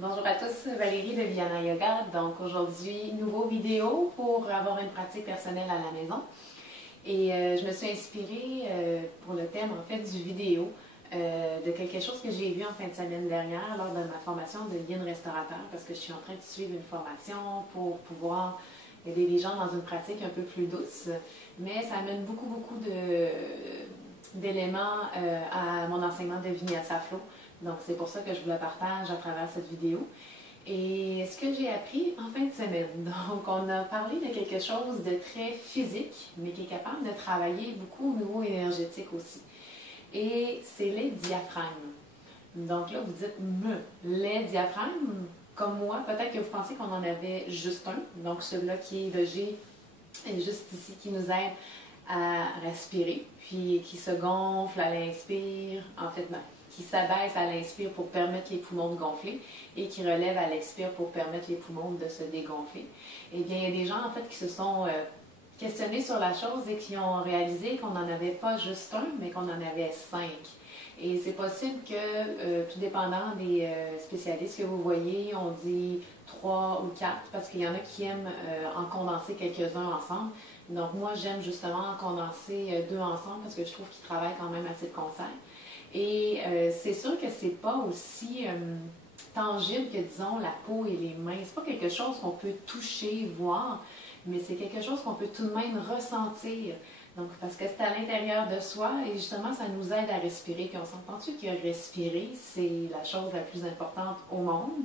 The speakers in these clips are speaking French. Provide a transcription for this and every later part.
Bonjour à tous, Valérie de Viana Yoga. Donc aujourd'hui, nouveau vidéo pour avoir une pratique personnelle à la maison. Et je me suis inspirée pour le thème en fait du vidéo de quelque chose que j'ai vu en fin de semaine dernière lors de ma formation de yin restaurateur parce que je suis en train de suivre une formation pour pouvoir aider les gens dans une pratique un peu plus douce. Mais ça amène beaucoup d'éléments à mon enseignement de Vinyasa Flow. Donc c'est pour ça que je vous le partage à travers cette vidéo. Et ce que j'ai appris en fin de semaine, donc on a parlé de quelque chose de très physique, mais qui est capable de travailler beaucoup au niveau énergétique aussi. Et c'est les diaphragmes. Donc là, vous dites, les diaphragmes, comme moi, peut-être que vous pensez qu'on en avait juste un, donc celui-là qui est logé juste ici, qui nous aide à respirer, puis qui se gonfle à l'inspire, en fait non, qui s'abaisse à l'inspire pour permettre les poumons de gonfler et qui relève à l'expire pour permettre les poumons de se dégonfler. Eh bien, il y a des gens en fait qui se sont questionnés sur la chose et qui ont réalisé qu'on n'en avait pas juste un, mais qu'on en avait 5. Et c'est possible que, tout dépendant des spécialistes que vous voyez, on dit 3 ou 4, parce qu'il y en a qui aiment en condenser quelques-uns ensemble. Donc moi, j'aime justement en condenser 2 ensemble parce que je trouve qu'ils travaillent quand même assez de concert. Et c'est sûr que c'est pas aussi tangible que, disons, la peau et les mains. C'est pas quelque chose qu'on peut toucher, voir, mais c'est quelque chose qu'on peut tout de même ressentir. Donc, parce que c'est à l'intérieur de soi et justement, ça nous aide à respirer. Puis on s'entend-tu que respirer, c'est la chose la plus importante au monde.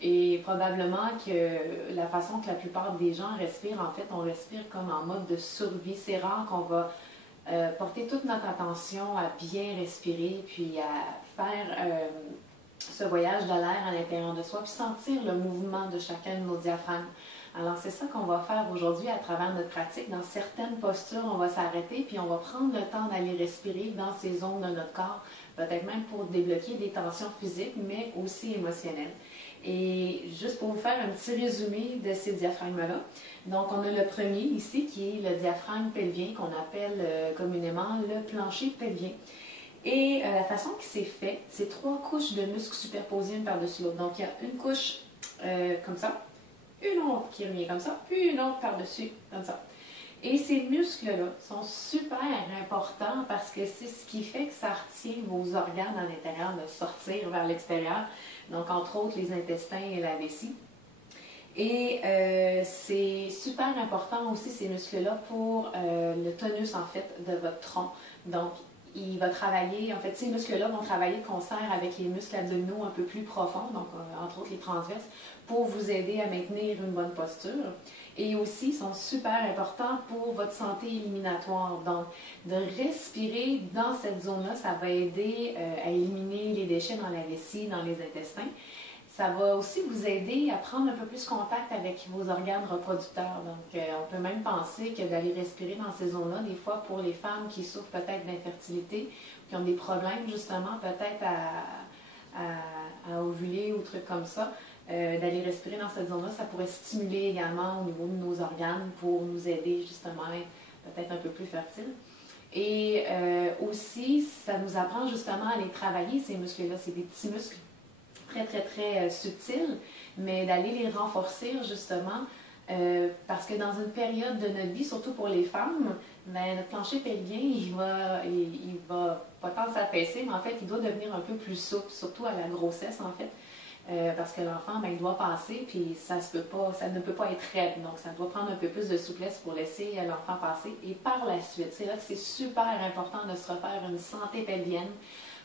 Et probablement que la façon que la plupart des gens respirent, en fait, on respire comme en mode de survie. C'est rare qu'on va porter toute notre attention à bien respirer, puis à faire ce voyage de l'air à l'intérieur de soi, puis sentir le mouvement de chacun de nos diaphragmes. Alors c'est ça qu'on va faire aujourd'hui à travers notre pratique. Dans certaines postures, on va s'arrêter, puis on va prendre le temps d'aller respirer dans ces zones de notre corps, peut-être même pour débloquer des tensions physiques, mais aussi émotionnelles. Et juste pour vous faire un petit résumé de ces diaphragmes-là, donc on a le premier ici qui est le diaphragme pelvien qu'on appelle communément le plancher pelvien. Et la façon qu'il s'est fait, c'est 3 couches de muscles superposées une par-dessus l'autre. Donc il y a une couche comme ça, une autre qui revient comme ça, puis une autre par-dessus comme ça. Et ces muscles-là sont super importants parce que c'est ce qui fait que ça retient vos organes à l'intérieur de sortir vers l'extérieur. Donc, entre autres, les intestins et la vessie. Et c'est super important aussi, ces muscles-là, pour le tonus, en fait, de votre tronc. Donc, il va travailler, en fait, ces muscles-là vont travailler de concert avec les muscles abdominaux un peu plus profonds, donc entre autres les transverses, pour vous aider à maintenir une bonne posture. Et aussi, ils sont super importants pour votre santé éliminatoire. Donc, de respirer dans cette zone-là, ça va aider à éliminer les déchets dans la vessie, dans les intestins. Ça va aussi vous aider à prendre un peu plus contact avec vos organes reproducteurs. Donc, on peut même penser que d'aller respirer dans ces zones-là, des fois pour les femmes qui souffrent peut-être d'infertilité, qui ont des problèmes justement peut-être à ovuler ou trucs comme ça, d'aller respirer dans cette zone-là, ça pourrait stimuler également au niveau de nos organes pour nous aider justement à être peut-être un peu plus fertiles. Et aussi, ça nous apprend justement à les travailler, ces muscles-là. C'est des petits muscles très subtils, mais d'aller les renforcer justement parce que dans une période de notre vie, surtout pour les femmes, ben, notre plancher pelvien, il va pas tant s'affaisser, mais en fait, il doit devenir un peu plus souple, surtout à la grossesse en fait. Parce que l'enfant, ben, il doit passer, puis ça ne peut pas être raide. Donc, ça doit prendre un peu plus de souplesse pour laisser l'enfant passer. Et par la suite, c'est là que c'est super important de se refaire une santé pelvienne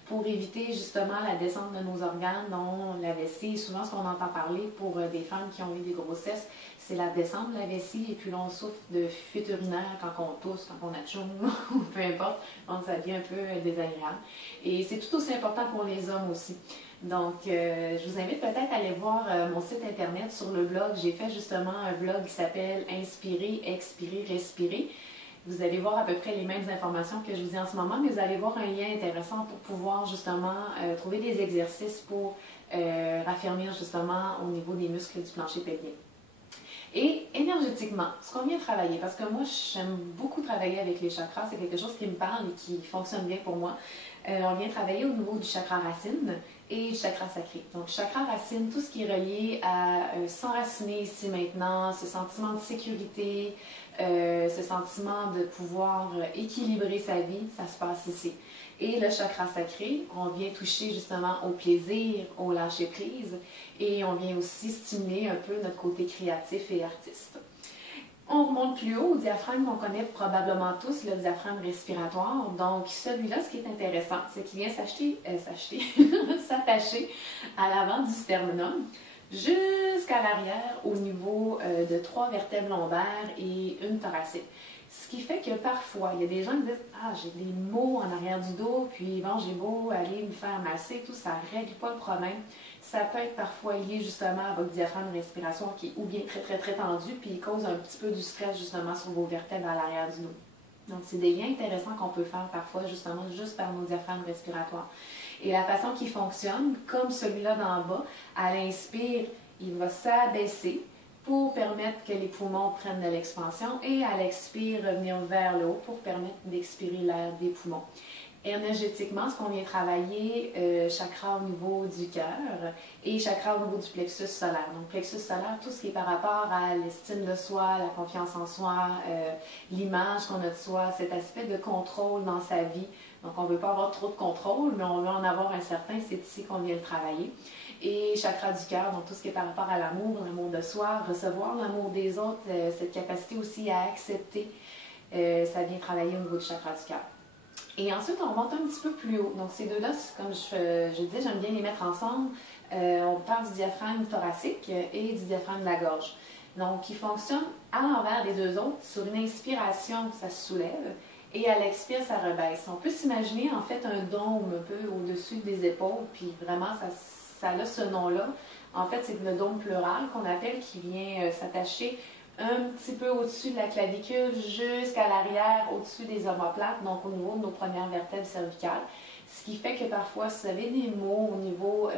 pour éviter justement la descente de nos organes, dont la vessie. Souvent, ce qu'on entend parler pour des femmes qui ont eu des grossesses, c'est la descente de la vessie, et puis là, on souffre de fuite urinaire quand on tousse, quand on atchoum, ou peu importe. Donc, ça devient un peu désagréable. Et c'est tout aussi important pour les hommes aussi. Donc, je vous invite peut-être à aller voir mon site internet sur le blog. J'ai fait justement un blog qui s'appelle « Inspirer, expirer, respirer ». Vous allez voir à peu près les mêmes informations que je vous dis en ce moment, mais vous allez voir un lien intéressant pour pouvoir justement trouver des exercices pour raffermir justement au niveau des muscles du plancher pelvien. Et énergétiquement, ce qu'on vient travailler, parce que moi j'aime beaucoup travailler avec les chakras, c'est quelque chose qui me parle et qui fonctionne bien pour moi. On vient travailler au niveau du chakra racine et du chakra sacré. Donc chakra racine, tout ce qui est relié à s'enraciner ici maintenant, ce sentiment de sécurité, ce sentiment de pouvoir équilibrer sa vie, ça se passe ici. Et le chakra sacré, on vient toucher justement au plaisir, au lâcher-prise, et on vient aussi stimuler un peu notre côté créatif et artiste. On remonte plus haut au diaphragme qu'on connaît probablement tous, le diaphragme respiratoire. Donc celui-là, ce qui est intéressant, c'est qu'il vient s'attacher à l'avant du sternum jusqu'à l'arrière au niveau de 3 vertèbres lombaires et une thoracique. Ce qui fait que parfois, il y a des gens qui disent « Ah, j'ai des maux en arrière du dos, puis bon, j'ai beau aller me faire masser, tout, ça ne règle pas le problème. » Ça peut être parfois lié justement à votre diaphragme respiratoire qui est ou bien très tendu, puis il cause un petit peu du stress justement sur vos vertèbres à l'arrière du dos. Donc, c'est des liens intéressants qu'on peut faire parfois justement juste par nos diaphragmes respiratoires. Et la façon qu'il fonctionne, comme celui-là d'en bas, à l'inspire, il va s'abaisser pour permettre que les poumons prennent de l'expansion et à l'expire, revenir vers le haut pour permettre d'expirer l'air des poumons. Énergétiquement, ce qu'on vient travailler, chakra au niveau du cœur et chakra au niveau du plexus solaire. Donc, plexus solaire, tout ce qui est par rapport à l'estime de soi, la confiance en soi, l'image qu'on a de soi, cet aspect de contrôle dans sa vie. Donc, on ne veut pas avoir trop de contrôle, mais on veut en avoir un certain, c'est ici qu'on vient le travailler. Et chakra du cœur, donc tout ce qui est par rapport à l'amour de soi, recevoir l'amour des autres, cette capacité aussi à accepter, ça vient travailler au niveau du chakra du cœur. Et ensuite, on monte un petit peu plus haut. Donc, ces deux-là, comme je disais, j'aime bien les mettre ensemble. On parle du diaphragme thoracique et du diaphragme de la gorge. Donc, ils fonctionnent à l'envers des deux autres. Sur une inspiration, ça se soulève. Et à l'expire, ça rebaisse. On peut s'imaginer, en fait, un dôme un peu au-dessus des épaules. Puis vraiment, ça a ce nom-là. En fait, c'est le dôme pleural qu'on appelle qui vient s'attacher un petit peu au-dessus de la clavicule jusqu'à l'arrière, au-dessus des omoplates, donc au niveau de nos premières vertèbres cervicales. Ce qui fait que parfois, si vous avez des maux au niveau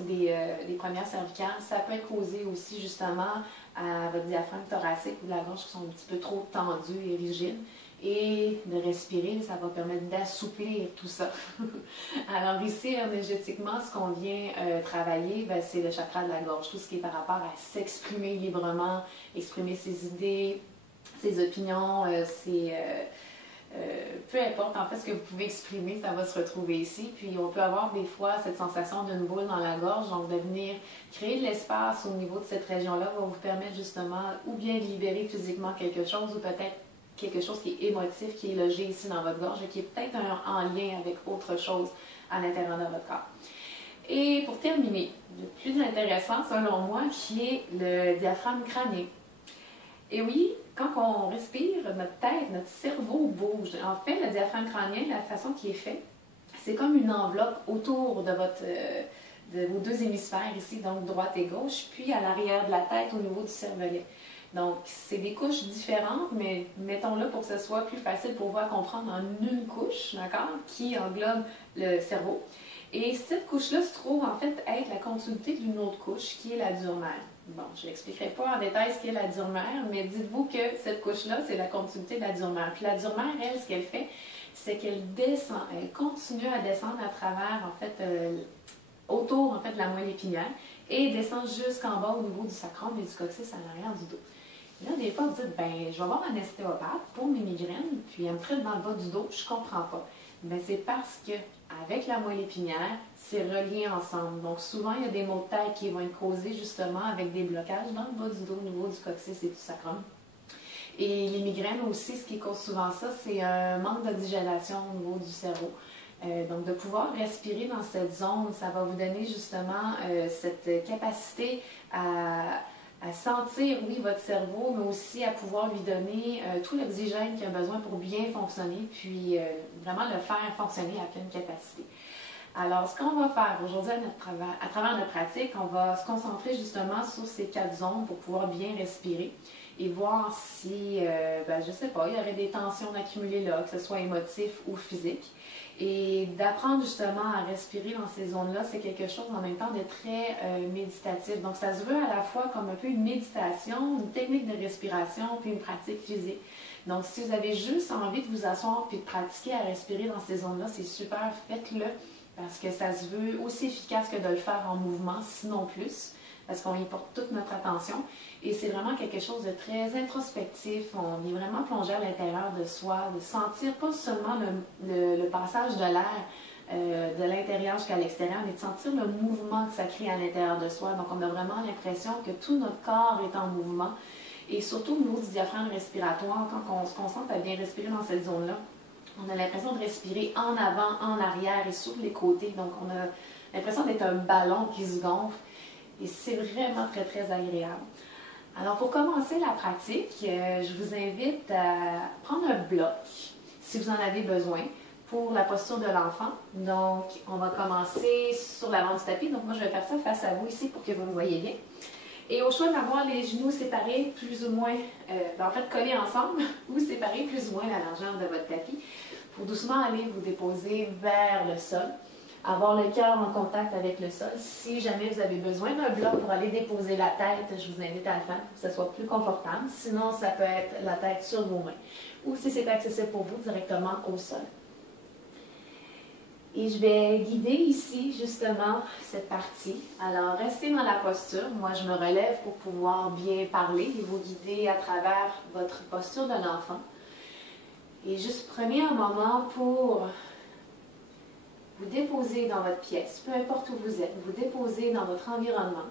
des premières cervicales, ça peut être causé aussi justement à votre diaphragme thoracique ou de la gorge qui sont un petit peu trop tendus et rigides. Et de respirer, ça va permettre d'assouplir tout ça. Alors ici, énergétiquement, ce qu'on vient travailler, c'est le chakra de la gorge, tout ce qui est par rapport à s'exprimer librement, exprimer ses idées, ses opinions, peu importe en fait ce que vous pouvez exprimer, ça va se retrouver ici. Puis on peut avoir des fois cette sensation d'une boule dans la gorge, donc de venir créer de l'espace au niveau de cette région-là va vous permettre justement ou bien de libérer physiquement quelque chose ou peut-être quelque chose qui est émotif, qui est logé ici dans votre gorge et qui est peut-être en lien avec autre chose à l'intérieur de votre corps. Et pour terminer, le plus intéressant selon moi, qui est le diaphragme crânien. Et oui, quand on respire, notre tête, notre cerveau bouge. En fait, le diaphragme crânien, la façon qu'il est fait, c'est comme une enveloppe autour de vos deux hémisphères ici, donc droite et gauche, puis à l'arrière de la tête au niveau du cervelet. Donc, c'est des couches différentes, mais mettons-le pour que ce soit plus facile pour vous à comprendre en une couche, d'accord, qui englobe le cerveau. Et cette couche-là se trouve en fait être la continuité d'une autre couche qui est la dure mère. Bon, je n'expliquerai pas en détail ce qu'est la dure mère, mais dites-vous que cette couche-là, c'est la continuité de la dure mère. Puis la dure mère, elle, ce qu'elle fait, c'est qu'elle descend, elle continue à descendre à travers, en fait, autour en fait, de la moelle épinière et descend jusqu'en bas au niveau du sacrum et du coccyx à l'arrière du dos. Et là, des fois, vous dites, ben, je vais voir un ostéopathe pour mes migraines, puis elle me traite dans le bas du dos, je ne comprends pas. Ben, c'est parce que avec la moelle épinière, c'est relié ensemble. Donc, souvent, il y a des maux de tête qui vont être causés justement avec des blocages dans le bas du dos, au niveau du coccyx et du sacrum. Et les migraines aussi, ce qui cause souvent ça, c'est un manque d'oxygénation au niveau du cerveau. Donc, de pouvoir respirer dans cette zone, ça va vous donner justement cette capacité à sentir, oui, votre cerveau, mais aussi à pouvoir lui donner tout l'oxygène qu'il a besoin pour bien fonctionner, puis vraiment le faire fonctionner à pleine capacité. Alors, ce qu'on va faire aujourd'hui à travers notre pratique, on va se concentrer justement sur ces 4 zones pour pouvoir bien respirer et voir si, je ne sais pas, il y aurait des tensions accumulées là, que ce soit émotif ou physique. Et d'apprendre justement à respirer dans ces zones-là, c'est quelque chose en même temps de très méditatif. Donc ça se veut à la fois comme un peu une méditation, une technique de respiration, puis une pratique physique. Donc si vous avez juste envie de vous asseoir puis de pratiquer à respirer dans ces zones-là, c'est super, faites-le, parce que ça se veut aussi efficace que de le faire en mouvement, sinon plus, parce qu'on y porte toute notre attention. Et c'est vraiment quelque chose de très introspectif. On est vraiment plongé à l'intérieur de soi, de sentir pas seulement le passage de l'air de l'intérieur jusqu'à l'extérieur, mais de sentir le mouvement que ça crée à l'intérieur de soi. Donc on a vraiment l'impression que tout notre corps est en mouvement. Et surtout au niveau du diaphragme respiratoire, quand on se concentre à bien respirer dans cette zone-là, on a l'impression de respirer en avant, en arrière et sur les côtés. Donc on a l'impression d'être un ballon qui se gonfle. Et c'est vraiment très, très agréable. Alors, pour commencer la pratique, je vous invite à prendre un bloc, si vous en avez besoin, pour la posture de l'enfant. Donc, on va commencer sur l'avant du tapis. Donc, moi, je vais faire ça face à vous ici pour que vous me voyez bien. Et au choix d'avoir les genoux séparés plus ou moins, en fait, collés ensemble, ou séparés plus ou moins la largeur de votre tapis, pour doucement aller vous déposer vers le sol. Avoir le cœur en contact avec le sol. Si jamais vous avez besoin d'un bloc pour aller déposer la tête, je vous invite à le faire pour que ce soit plus confortable. Sinon, ça peut être la tête sur vos mains. Ou si c'est accessible pour vous, directement au sol. Et je vais guider ici, justement, cette partie. Alors, restez dans la posture. Moi, je me relève pour pouvoir bien parler et vous guider à travers votre posture de l'enfant. Et juste prenez un moment pour vous déposez dans votre pièce, peu importe où vous êtes, vous déposez dans votre environnement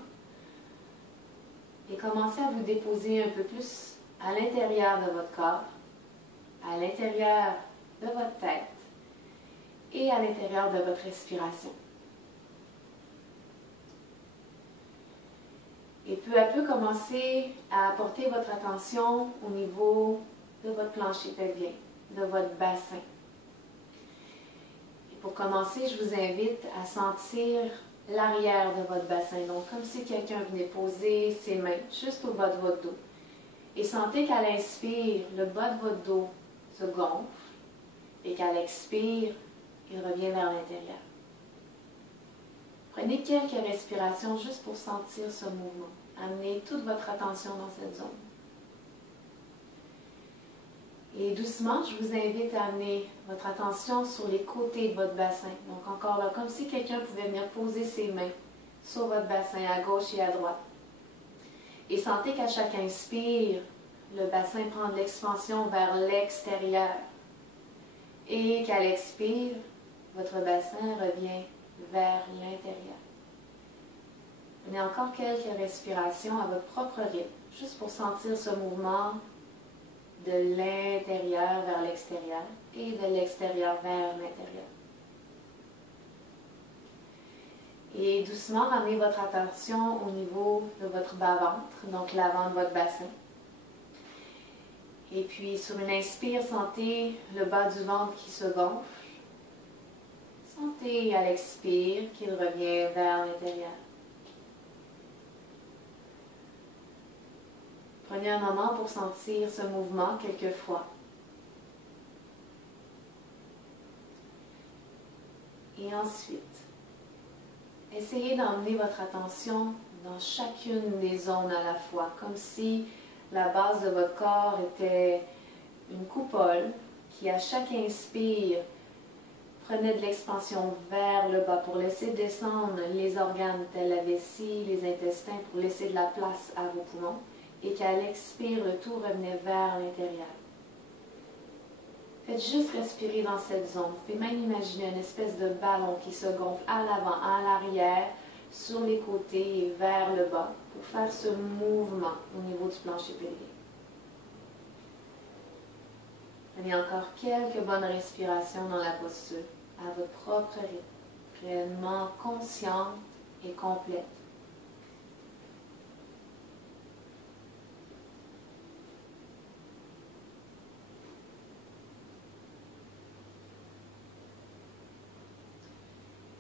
et commencez à vous déposer un peu plus à l'intérieur de votre corps, à l'intérieur de votre tête et à l'intérieur de votre respiration. Et peu à peu, commencez à apporter votre attention au niveau de votre plancher pelvien, de votre bassin. Pour commencer, je vous invite à sentir l'arrière de votre bassin. Donc, comme si quelqu'un venait poser ses mains juste au bas de votre dos. Et sentez qu'à l'inspire, le bas de votre dos se gonfle et qu'à l'expire, il revient vers l'intérieur. Prenez quelques respirations juste pour sentir ce mouvement. Amenez toute votre attention dans cette zone. Et doucement, je vous invite à amener votre attention sur les côtés de votre bassin. Donc encore là, comme si quelqu'un pouvait venir poser ses mains sur votre bassin à gauche et à droite. Et sentez qu'à chaque inspire, le bassin prend de l'expansion vers l'extérieur. Et qu'à l'expire, votre bassin revient vers l'intérieur. Prenez encore quelques respirations à votre propre rythme, juste pour sentir ce mouvement de l'intérieur vers l'extérieur et de l'extérieur vers l'intérieur. Et doucement, ramenez votre attention au niveau de votre bas-ventre, donc l'avant de votre bassin. Et puis, sur une inspire, sentez le bas du ventre qui se gonfle. Sentez à l'expire qu'il revient vers l'intérieur. Prenez un moment pour sentir ce mouvement quelques fois. Et ensuite, essayez d'emmener votre attention dans chacune des zones à la fois, comme si la base de votre corps était une coupole qui, à chaque inspire, prenait de l'expansion vers le bas pour laisser descendre les organes tels la vessie, les intestins, pour laisser de la place à vos poumons. Et qu'à l'expire, le tout revenait vers l'intérieur. Faites juste respirer dans cette zone. Vous pouvez même imaginer une espèce de ballon qui se gonfle à l'avant, à l'arrière, sur les côtés et vers le bas pour faire ce mouvement au niveau du plancher pelvien. Prenez encore quelques bonnes respirations dans la posture, à votre propre rythme, pleinement consciente et complète.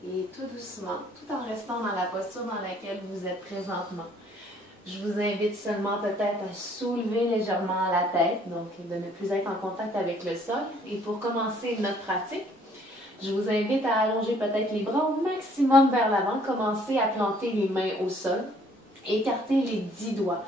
Et tout doucement, tout en restant dans la posture dans laquelle vous êtes présentement, je vous invite seulement peut-être à soulever légèrement la tête, donc de ne plus être en contact avec le sol. Et pour commencer notre pratique, Je vous invite à allonger peut-être les bras au maximum vers l'avant. Commencez à planter les mains au sol. Écartez les 10 doigts.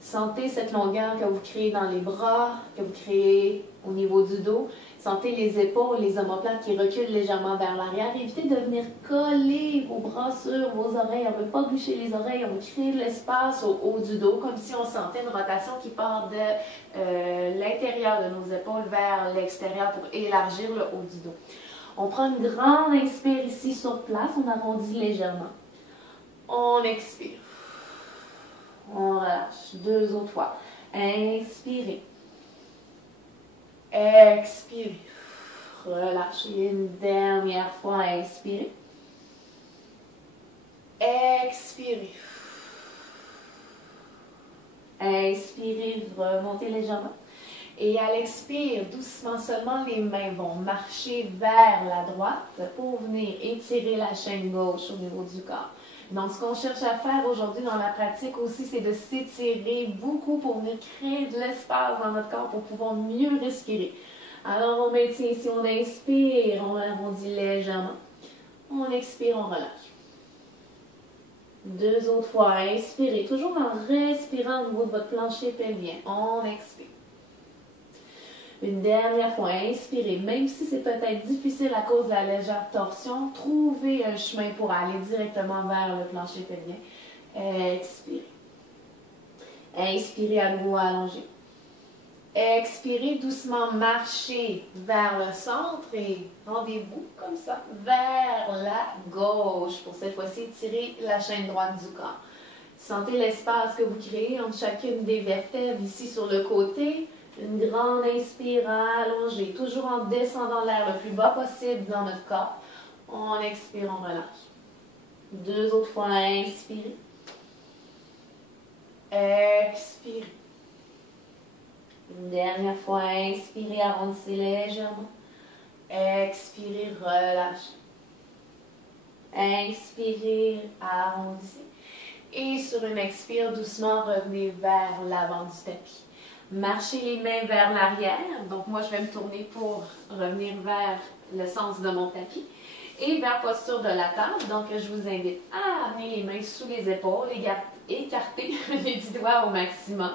Sentez cette longueur que vous créez dans les bras, que vous créez au niveau du dos. Sentez les épaules, les omoplates qui reculent légèrement vers l'arrière. Évitez de venir coller vos bras sur vos oreilles. On ne veut pas boucher les oreilles. On veut créer de l'espace au haut du dos, comme si on sentait une rotation qui part de l'intérieur de nos épaules vers l'extérieur pour élargir le haut du dos. On prend une grande inspire ici sur place. On arrondit légèrement. On expire. On relâche. 2 autres fois. Inspirez. Expirez. Relâchez. Une dernière fois. Inspirez. Expirez. Inspirez. Remontez légèrement. Et à l'expire, doucement seulement, les mains vont marcher vers la droite pour venir étirer la chaîne gauche au niveau du corps. Donc, ce qu'on cherche à faire aujourd'hui dans la pratique aussi, c'est de s'étirer beaucoup pour venir créer de l'espace dans notre corps pour pouvoir mieux respirer. Alors, on maintient ici, on inspire, on arrondit légèrement. On expire, on relâche. 2 autres fois, inspirez, toujours en respirant au niveau de votre plancher pelvien. On expire. Une dernière fois, inspirez. Même si c'est peut-être difficile à cause de la légère torsion, trouvez un chemin pour aller directement vers le plancher pelvien. Expirez. Inspirez à nouveau, allongez. Expirez doucement, marchez vers le centre et rendez-vous comme ça vers la gauche. Pour cette fois-ci, tirez la chaîne droite du corps. Sentez l'espace que vous créez entre chacune des vertèbres ici sur le côté. Une grande inspire à allonger, toujours en descendant l'air le plus bas possible dans notre corps. On expire, on relâche. 2 autres fois, inspirez. Expirez. Une dernière fois, inspirez, arrondissez légèrement. Expirez, relâchez. Inspirez, arrondissez. Et sur une expire, doucement, revenez vers l'avant du tapis. Marchez les mains vers l'arrière. Donc, moi, je vais me tourner pour revenir vers le sens de mon tapis. Et vers la posture de la table. Donc, je vous invite à amener les mains sous les épaules, écarter les 10 doigts au maximum.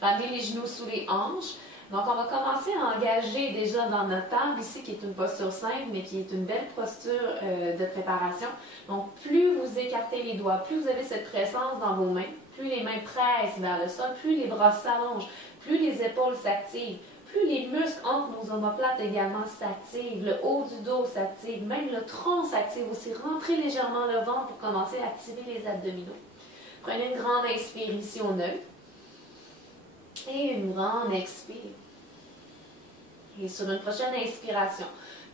Ramener les genoux sous les hanches. Donc, on va commencer à engager déjà dans notre table, ici, qui est une posture simple, mais qui est une belle posture de préparation. Donc, plus vous écartez les doigts, plus vous avez cette présence dans vos mains, plus les mains pressent vers le sol, plus les bras s'allongent, plus les épaules s'activent, plus les muscles entre nos omoplates également s'activent, le haut du dos s'active, même le tronc s'active aussi. Rentrez légèrement le ventre pour commencer à activer les abdominaux. Prenez une grande inspire ici au neutre. Et une grande expire. Et sur une prochaine inspiration,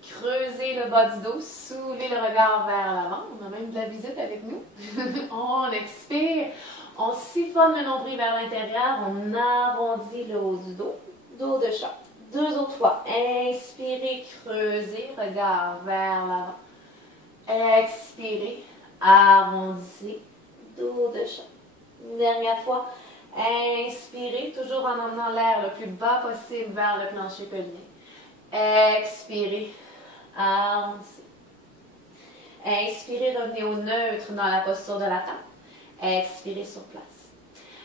creusez le bas du dos, soulevez le regard vers l'avant. On a même de la visite avec nous. On expire. On siphonne le nombril vers l'intérieur. On arrondit le haut du dos. Dos de chat. 2 autres fois. Inspirez, creusez, regard vers l'avant. Expirez, arrondissez, dos de chat. Une dernière fois. Inspirez, toujours en emmenant l'air le plus bas possible vers le plancher pelvien. Expirez, arrondissez. Inspirez, revenez au neutre dans la posture de la table. Expirez sur place.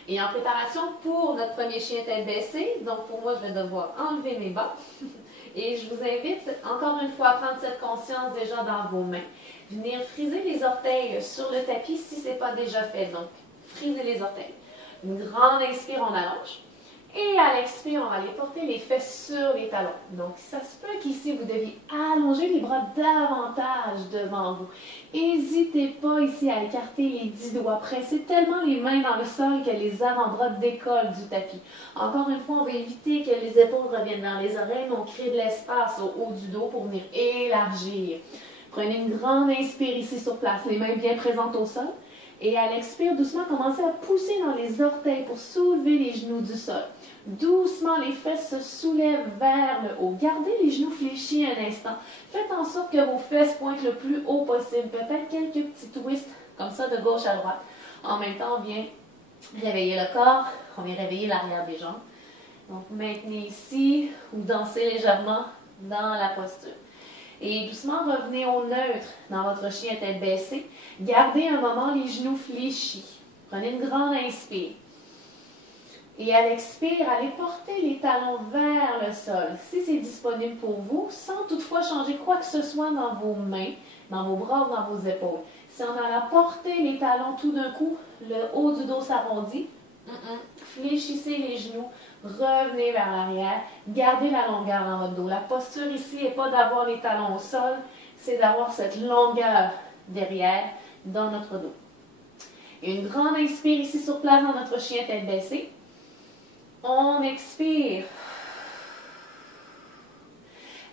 Et en préparation pour notre premier chien tête baissée, donc pour moi, je vais devoir enlever mes bas. Et je vous invite encore une fois à prendre cette conscience déjà dans vos mains. Venir friser les orteils sur le tapis si ce n'est pas déjà fait. Donc, frisez les orteils. Une grande inspire, on allonge. Et à l'expire, on va aller porter les fesses sur les talons. Donc, ça se peut qu'ici, vous deviez allonger les bras davantage devant vous. N'hésitez pas ici à écarter les 10 doigts. Pressez tellement les mains dans le sol que les avant-bras décollent du tapis. Encore une fois, on va éviter que les épaules reviennent dans les oreilles, mais on crée de l'espace au haut du dos pour venir élargir. Prenez une grande inspire ici sur place, les mains bien présentes au sol. Et à l'expire, doucement, commencez à pousser dans les orteils pour soulever les genoux du sol. Doucement, les fesses se soulèvent vers le haut. Gardez les genoux fléchis un instant. Faites en sorte que vos fesses pointent le plus haut possible. Peut-être quelques petits twists, comme ça, de gauche à droite. En même temps, on vient réveiller le corps. On vient réveiller l'arrière des jambes. Donc, maintenez ici ou dansez légèrement dans la posture. Et doucement, revenez au neutre dans votre chien tête baissée. Gardez un moment les genoux fléchis. Prenez une grande inspire. Et à l'expire, allez porter les talons vers le sol, si c'est disponible pour vous, sans toutefois changer quoi que ce soit dans vos mains, dans vos bras ou dans vos épaules. Si on a la porter les talons tout d'un coup, le haut du dos s'arrondit, fléchissez les genoux, revenez vers l'arrière, gardez la longueur dans votre dos. La posture ici n'est pas d'avoir les talons au sol, c'est d'avoir cette longueur derrière dans notre dos. Et une grande inspire ici sur place dans notre chien tête baissée. On expire.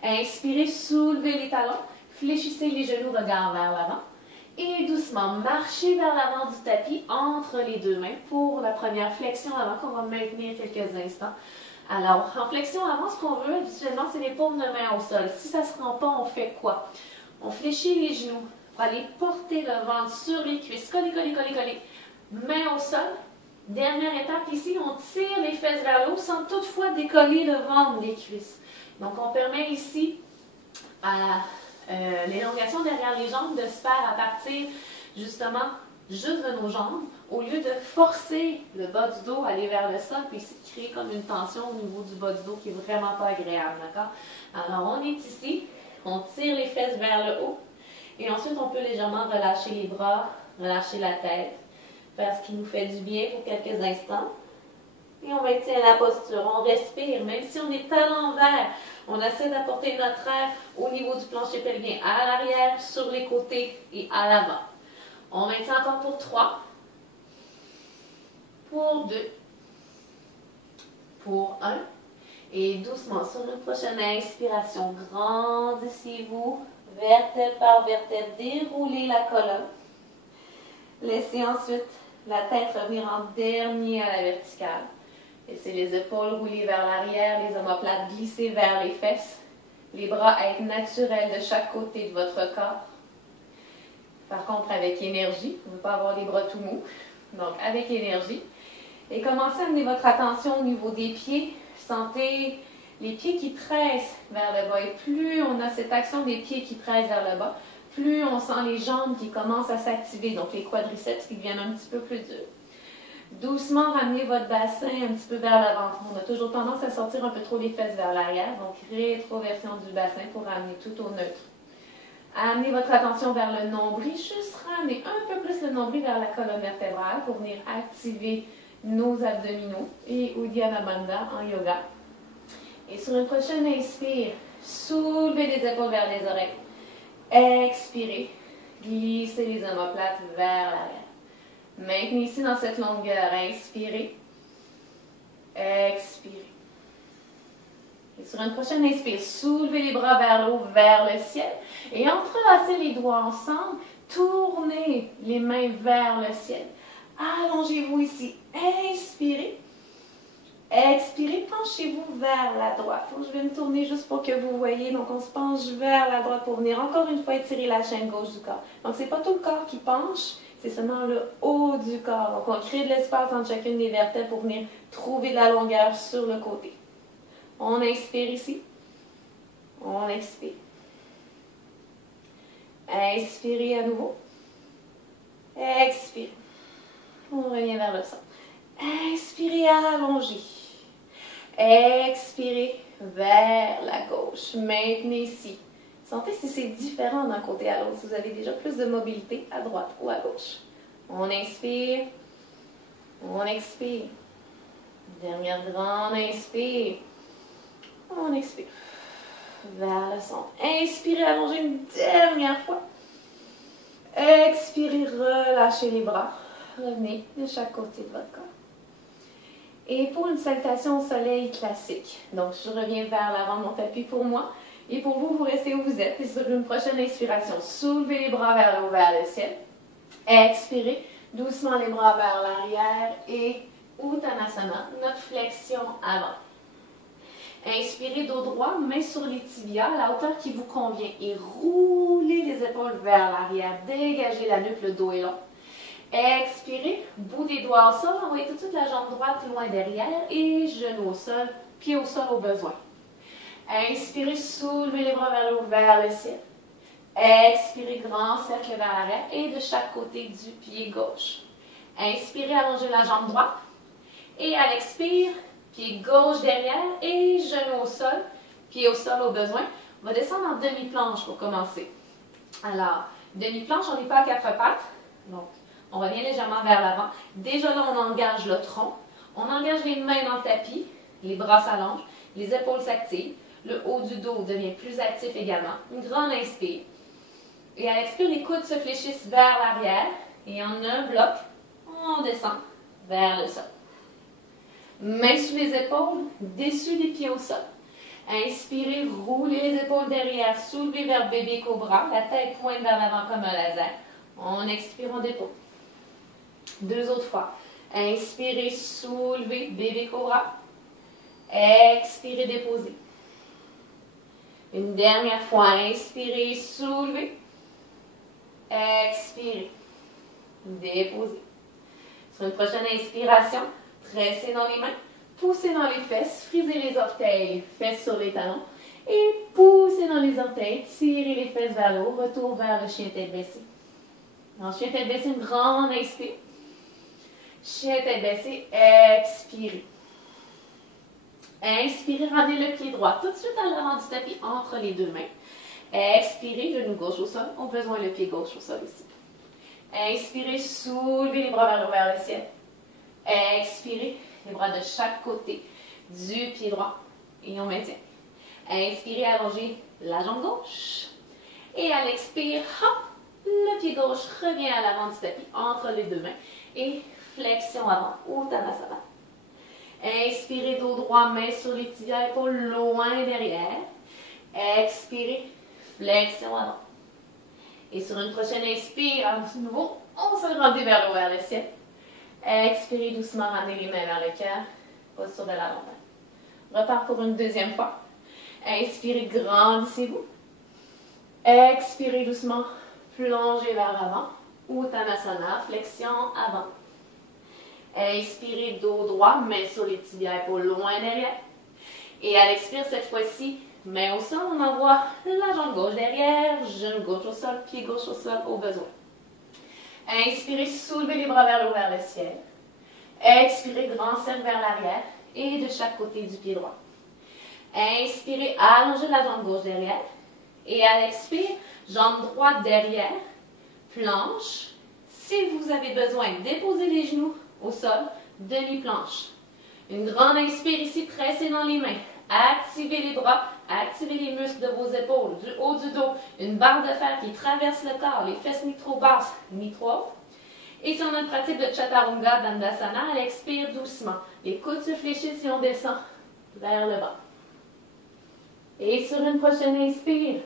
Inspirez, soulevez les talons, fléchissez les genoux, regard vers l'avant. Et doucement, marchez vers l'avant du tapis entre les deux mains pour la première flexion avant qu'on va maintenir quelques instants. Alors, en flexion avant, ce qu'on veut habituellement, c'est les paumes de main au sol. Si ça ne se rend pas, on fait quoi? On fléchit les genoux pour aller porter le ventre sur les cuisses. Coller, coller, coller, coller. Main au sol. Dernière étape ici, on tire les fesses vers le haut sans toutefois décoller le ventre des cuisses. Donc, on permet ici à l'élongation derrière les jambes de se faire à partir justement juste de nos jambes au lieu de forcer le bas du dos à aller vers le sol puis ici de créer comme une tension au niveau du bas du dos qui n'est vraiment pas agréable. D'accord? Alors, on est ici, on tire les fesses vers le haut et ensuite on peut légèrement relâcher les bras, relâcher la tête. Faire ce qui nous fait du bien pour quelques instants. Et on maintient la posture, on respire, même si on est à l'envers, on essaie d'apporter notre air au niveau du plancher pelvien, à l'arrière, sur les côtés et à l'avant. On maintient encore pour 3, pour 2, pour 1. Et doucement, sur notre prochaine inspiration, grandissez-vous, vertèbre par vertèbre, déroulez la colonne. Laissez ensuite la tête revenir en dernier à la verticale. Laissez les épaules rouler vers l'arrière, les omoplates glisser vers les fesses. Les bras être naturels de chaque côté de votre corps. Par contre, avec énergie, on ne veut pas avoir les bras tout mous. Donc, avec énergie. Et commencez à amener votre attention au niveau des pieds. Sentez les pieds qui pressent vers le bas. Et plus on a cette action des pieds qui pressent vers le bas, plus on sent les jambes qui commencent à s'activer, donc les quadriceps qui deviennent un petit peu plus durs. Doucement, ramenez votre bassin un petit peu vers l'avant. On a toujours tendance à sortir un peu trop les fesses vers l'arrière, donc rétroversion du bassin pour ramener tout au neutre. Amenez votre attention vers le nombril, juste ramener un peu plus le nombril vers la colonne vertébrale pour venir activer nos abdominaux et Uddiyana Bandha en yoga. Et sur une prochaine inspire, soulevez les épaules vers les oreilles. Expirez, glissez les omoplates vers l'arrière. Maintenez ici dans cette longueur, inspirez, expirez. Et sur une prochaine inspire, soulevez les bras vers le haut, vers le ciel. Et entrelacez les doigts ensemble, tournez les mains vers le ciel. Allongez-vous ici, inspirez. Expirez, penchez-vous vers la droite. Donc, je vais me tourner juste pour que vous voyez. Donc, on se penche vers la droite pour venir encore une fois étirer la chaîne gauche du corps. Donc, ce n'est pas tout le corps qui penche, c'est seulement le haut du corps. Donc, on crée de l'espace entre chacune des vertèbres pour venir trouver de la longueur sur le côté. On inspire ici. On expire. Inspirez à nouveau. Expire. On revient vers le centre. Inspirez, allongez. Expirez vers la gauche. Maintenez ici. Sentez si c'est différent d'un côté à l'autre, si vous avez déjà plus de mobilité à droite ou à gauche. On inspire. On expire. Dernière grande inspire. On expire. Vers le centre. Inspirez, allongez une dernière fois. Expirez, relâchez les bras. Revenez de chaque côté de votre corps. Et pour une salutation au soleil classique, donc je reviens vers l'avant de mon tapis pour moi. Et pour vous, vous restez où vous êtes. Et sur une prochaine inspiration, soulevez les bras vers le haut, vers le ciel. Expirez, doucement les bras vers l'arrière et Uttanasana, notre flexion avant. Inspirez dos droit, main sur les tibias, à la hauteur qui vous convient. Et roulez les épaules vers l'arrière, dégagez la nuque, le dos est long. Expirez, bout des doigts au sol, envoyez tout de suite la jambe droite loin derrière et genou au sol, pied au sol au besoin. Inspirez, soulevez les bras vers le ciel. Expirez, grand cercle vers l'arrière et de chaque côté du pied gauche. Inspirez, allongez la jambe droite. Et à l'expire, pied gauche derrière et genou au sol. Pied au sol au besoin. On va descendre en demi-planche pour commencer. Alors, demi-planche, on n'est pas à quatre pattes. Donc, on revient légèrement vers l'avant. Déjà là, on engage le tronc. On engage les mains dans le tapis. Les bras s'allongent. Les épaules s'activent. Le haut du dos devient plus actif également. Une grande inspire. Et à l'expire, les coudes se fléchissent vers l'arrière. Et en un bloc, on descend vers le sol. Mains sous les épaules, dessus des pieds au sol. Inspirez, roulez les épaules derrière, soulevez vers bébé cobra, la tête pointe vers l'avant comme un laser. On expire, on dépose. Deux autres fois. Inspirez, soulevez, bébé cobra. Expirez, déposez. Une dernière fois, inspirez, soulevez. Expirez. Déposez. Sur une prochaine inspiration, pressez dans les mains, poussez dans les fesses, frisez les orteils, fesses sur les talons. Et poussez dans les orteils, tirez les fesses vers le haut, retour vers le chien tête baissée. En chien tête baissée, une grande inspire. Chien tête baissée, expirez. Inspirez, ramenez le pied droit tout de suite à l'avant du tapis entre les deux mains. Expirez, genou gauche au sol, au besoin le pied gauche au sol aussi. Inspirez, soulevez les bras vers le ciel. Expirez, les bras de chaque côté du pied droit et on maintient. Inspirez, allongez la jambe gauche. Et à l'expire, hop, le pied gauche revient à l'avant du tapis entre les deux mains. Et flexion avant, Uttanasana. Inspirez, dos droit, main sur les tibias, épaules loin derrière. Expirez, flexion avant. Et sur une prochaine inspire, à nouveau, on se grandit vers le haut, vers le ciel. Expirez doucement, ramenez les mains vers le cœur, posture de la montagne. Repart pour une deuxième fois. Inspirez, grandissez-vous. Expirez doucement, plongez vers l'avant. Uttanasana, flexion avant. Inspirez, dos droit, main sur les tibias, épaules loin derrière. Et à l'expire, cette fois-ci, main au sol, on envoie la jambe gauche derrière, genou gauche au sol, pied gauche au sol au besoin. Inspirez, soulevez les bras vers le haut, vers le ciel. Expirez, grand cercle vers l'arrière et de chaque côté du pied droit. Inspirez, allongez la jambe gauche derrière. Et à l'expire, jambe droite derrière, planche. Si vous avez besoin, déposez les genoux au sol, demi-planche. Une grande inspire ici, pressez dans les mains. Activez les bras, activez les muscles de vos épaules, du haut du dos. Une barre de fer qui traverse le corps, les fesses ni trop basses, ni trop hautes. Et si on a une pratique de Chaturanga Dandasana, elle expire doucement. Les coudes se fléchissent et on descend vers le bas. Et sur une prochaine inspire,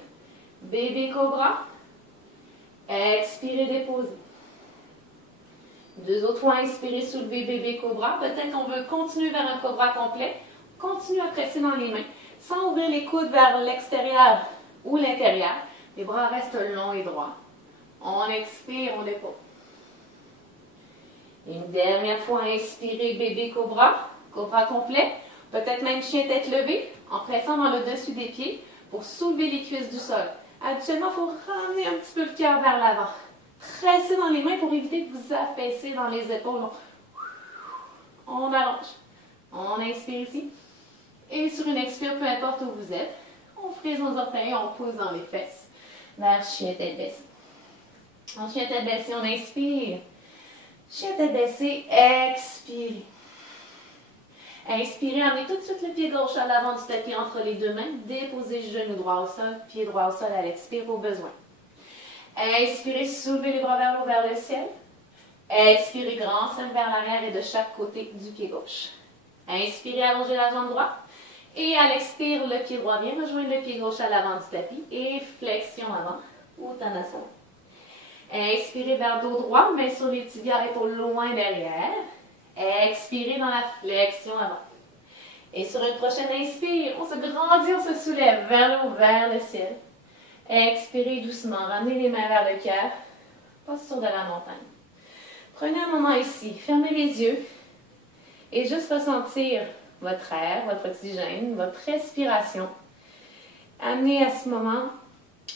bébé cobra. Expirez, déposez. Deux autres fois, inspirez, soulevez, bébé cobra. Peut-être qu'on veut continuer vers un cobra complet. Continuez à presser dans les mains, sans ouvrir les coudes vers l'extérieur ou l'intérieur. Les bras restent longs et droits. On expire, on dépose. Une dernière fois, inspirez, bébé cobra. Cobra complet. Peut-être même chien tête levée, en pressant dans le dessus des pieds pour soulever les cuisses du sol. Habituellement, il faut ramener un petit peu le cœur vers l'avant. Pressez dans les mains pour éviter de vous affaisser dans les épaules. On allonge. On inspire ici. Et sur une expire, peu importe où vous êtes, on frise nos orteils, on pousse dans les fesses vers chien tête baissée. En chien tête baissée, on inspire. Chien tête baissée, expirez. Inspirez, amenez tout de suite le pied gauche à l'avant du tapis entre les deux mains. Déposez le genou droit au sol, pied droit au sol à l'expire au besoin. Inspirez, soulevez les bras vers le haut, vers le ciel. Expirez, grand cercle vers l'arrière et de chaque côté du pied gauche. Inspirez, allongez la jambe droite. Et à l'expire, le pied droit vient rejoindre le pied gauche à l'avant du tapis. Et flexion avant, Uttanasana. Inspirez vers dos droit, main sur les tibias, épaules loin derrière. Expirez dans la flexion avant. Et sur une prochaine inspire, on se grandit, on se soulève vers le haut, vers le ciel. Expirez doucement, ramenez les mains vers le cœur. Posture de la montagne. Prenez un moment ici, fermez les yeux et juste ressentir votre air, votre oxygène, votre respiration Amenez à ce moment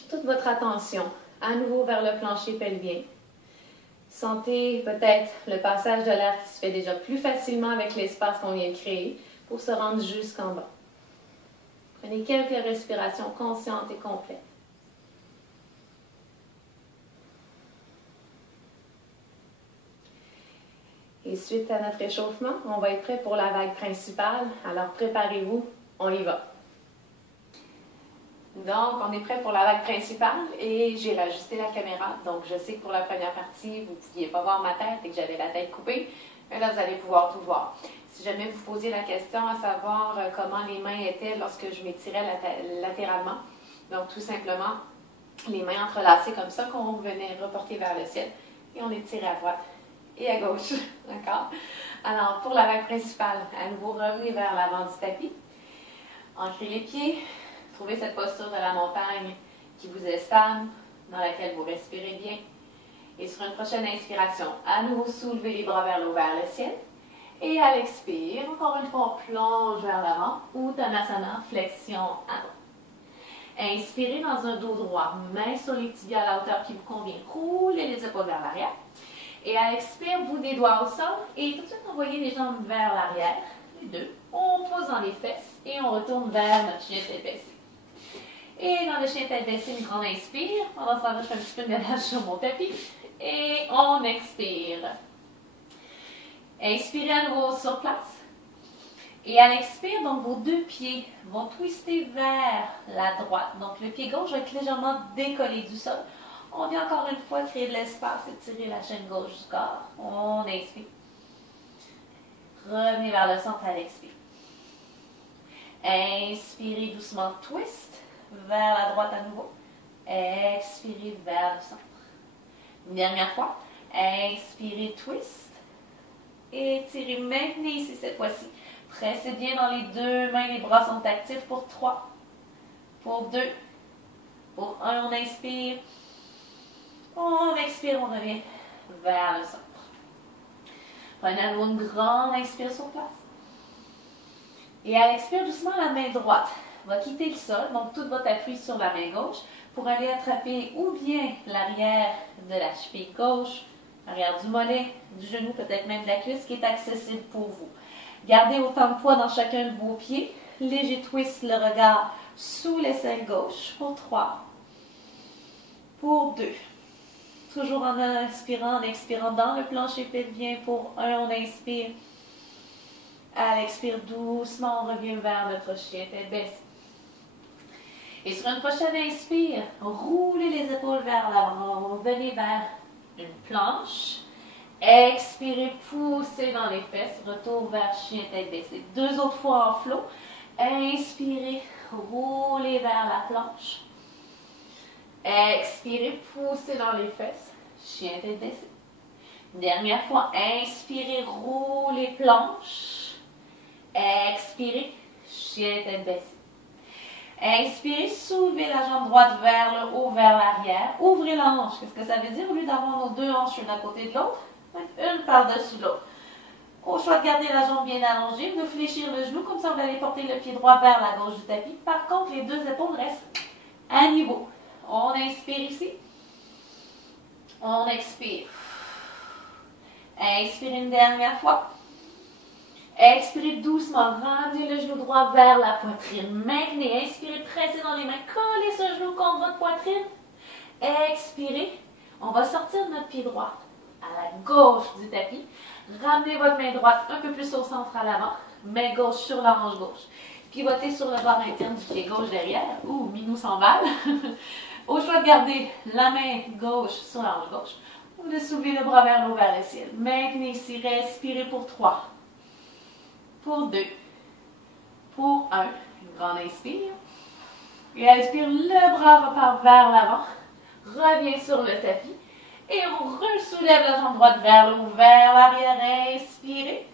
toute votre attention à nouveau vers le plancher pelvien. Sentez peut-être le passage de l'air qui se fait déjà plus facilement avec l'espace qu'on vient de créer pour se rendre jusqu'en bas. Prenez quelques respirations conscientes et complètes. Et suite à notre échauffement, on va être prêt pour la vague principale. Alors préparez-vous, on y va. Donc, on est prêt pour la vague principale et j'ai rajusté la caméra. Donc, je sais que pour la première partie, vous ne pouviez pas voir ma tête et que j'avais la tête coupée. Mais là, vous allez pouvoir tout voir. Si jamais vous posiez la question à savoir comment les mains étaient lorsque je m'étirais latéralement, donc tout simplement, les mains entrelacées comme ça qu'on venait reporter vers le ciel et on étirait à droite et à gauche. D'accord? Alors, pour la vague principale, à nouveau, revenez vers l'avant du tapis. Ancrez les pieds. Trouvez cette posture de la montagne qui vous est stable, dans laquelle vous respirez bien. Et sur une prochaine inspiration, à nouveau soulevez les bras vers l'eau, vers le ciel. Et à l'expire, encore une fois, on plonge vers l'avant. Uttanasana, flexion à droite. Inspirez dans un dos droit, main sur les tibias à la hauteur qui vous convient. Roulez les épaules vers l'arrière. Et à l'expire, bout des doigts au sol. Et tout de suite, envoyez les jambes vers l'arrière. Les deux. On pose dans les fesses et on retourne vers notre chien tête baissée. Et dans le chien tête baissée, une grande inspire. Pendant ce temps-là, je fais un petit peu de ménage sur mon tapis. Et on expire. Inspirez à nouveau sur place. Et à l'expire, donc vos deux pieds vont twister vers la droite. Donc le pied gauche va être légèrement décollé du sol. On vient encore une fois créer de l'espace et tirer la chaîne gauche du corps. On inspire. Revenez vers le centre à l'expire. Inspirez doucement, twist vers la droite à nouveau. Expirez vers le centre. Une dernière fois. Inspirez, twist. Étirez, maintenez ici cette fois-ci. Pressez bien dans les deux mains, les bras sont actifs pour 3. Pour 2. Pour 1, on inspire. On expire, on revient vers le centre. Prenez à nouveau une grande inspire sur place. Et à l'expire, doucement, la main droite va quitter le sol, donc tout votre appui sur la main gauche pour aller attraper ou bien l'arrière de la cheville gauche, l'arrière du mollet, du genou, peut-être même de la cuisse qui est accessible pour vous. Gardez autant de poids dans chacun de vos pieds. Léger twist, le regard sous l'aisselle gauche pour 3. Pour 2. Toujours en inspirant, en expirant dans le plancher pelvien pour 1, on inspire. À l'expire, doucement, on revient vers notre chien tête baissée. Et sur une prochaine inspire, roulez les épaules vers l'avant. Venez vers une planche. Expirez, poussez dans les fesses. Retour vers chien tête baissée. 2 autres fois en flow. Inspirez, roulez vers la planche. Expirez, poussez dans les fesses. Chien tête baissée. Dernière fois. Inspirez, roulez planche. Expirez, chien tête baissée. Inspirez, soulevez la jambe droite vers le haut, vers l'arrière. Ouvrez la hanche. Qu'est-ce que ça veut dire? Au lieu d'avoir nos deux hanches une à côté de l'autre, une par-dessus l'autre. Au choix de garder la jambe bien allongée, de fléchir le genou, comme ça vous allez porter le pied droit vers la gauche du tapis. Par contre, les deux épaules restent à niveau. On inspire ici. On expire. Inspirez une dernière fois. Expirez doucement, ramenez le genou droit vers la poitrine. Maintenez, inspirez, pressez dans les mains, collez ce genou contre votre poitrine. Expirez, on va sortir de notre pied droit à la gauche du tapis. Ramenez votre main droite un peu plus au centre à l'avant, main gauche sur la hanche gauche. Pivotez sur le bord interne du pied gauche derrière. Ouh, minou s'emballe. Au choix de garder la main gauche sur la hanche gauche, ou de soulever le bras vers le haut, vers le ciel. Maintenez ici, respirez pour 3. Pour 2, pour 1, une grande inspire. Et à l'expire, le bras repart vers l'avant, revient sur le tapis. Et on ressoulève la jambe droite vers le haut, vers l'arrière. Inspirez.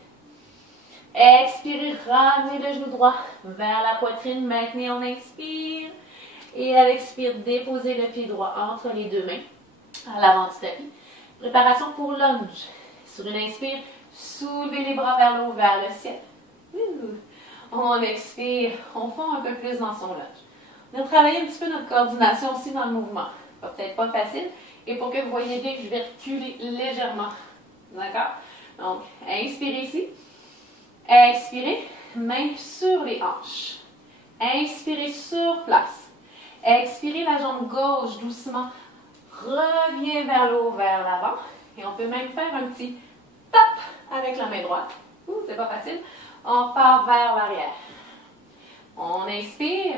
Expirez, ramenez le genou droit vers la poitrine. Maintenez, on inspire. Et à l'expire, déposez le pied droit entre les deux mains à l'avant du tapis. Préparation pour lunge. Sur une inspire, soulevez les bras vers le haut, vers le ciel. On expire, on fond un peu plus dans son lunge. On a travaillé un petit peu notre coordination aussi dans le mouvement. Peut-être pas facile. Et pour que vous voyez bien que je vais reculer légèrement. D'accord? Donc, inspirez ici. Expirez, main sur les hanches. Inspirez sur place. Expirez la jambe gauche doucement. Reviens vers le haut, vers l'avant. Et on peut même faire un petit tap avec la main droite. Ouh, c'est pas facile. On part vers l'arrière. On inspire.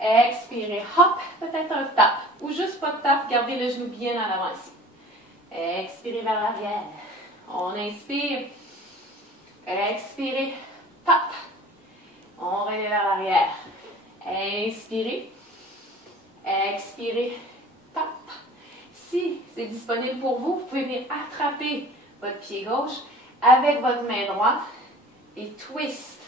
Expirez, hop, peut-être un tap. Ou juste pas de tap, gardez le genou bien en avant ici. Expirez vers l'arrière. On inspire. Expirez, tap. On revient vers l'arrière. Inspirez. Expirez, tap. Si c'est disponible pour vous, vous pouvez venir attraper votre pied gauche avec votre main droite et twist.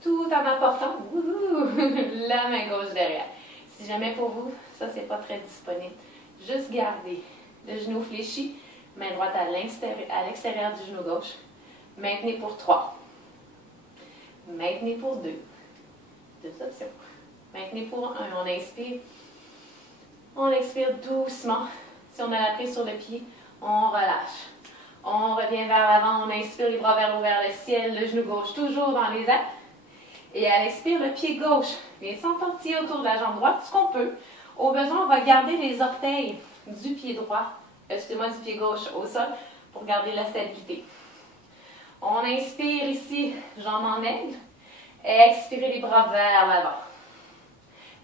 Tout en apportant la main gauche derrière. Si jamais pour vous, ça c'est pas très disponible, juste gardez le genou fléchi, main droite à l'extérieur du genou gauche. Maintenez pour 3. Maintenez pour 2. 2 options. Maintenez pour 1. On inspire. On expire doucement. Si on a la prise sur le pied, on relâche. On revient vers l'avant. On inspire les bras vers le ciel. Le genou gauche toujours dans les airs. Et à l'expire, le pied gauche vient s'entortiller autour de la jambe droite, ce qu'on peut. Au besoin, on va garder les orteils du pied droit, excusez-moi, du pied gauche au sol pour garder la stabilité. On inspire ici, jambe en aigle. Expirez les bras vers l'avant.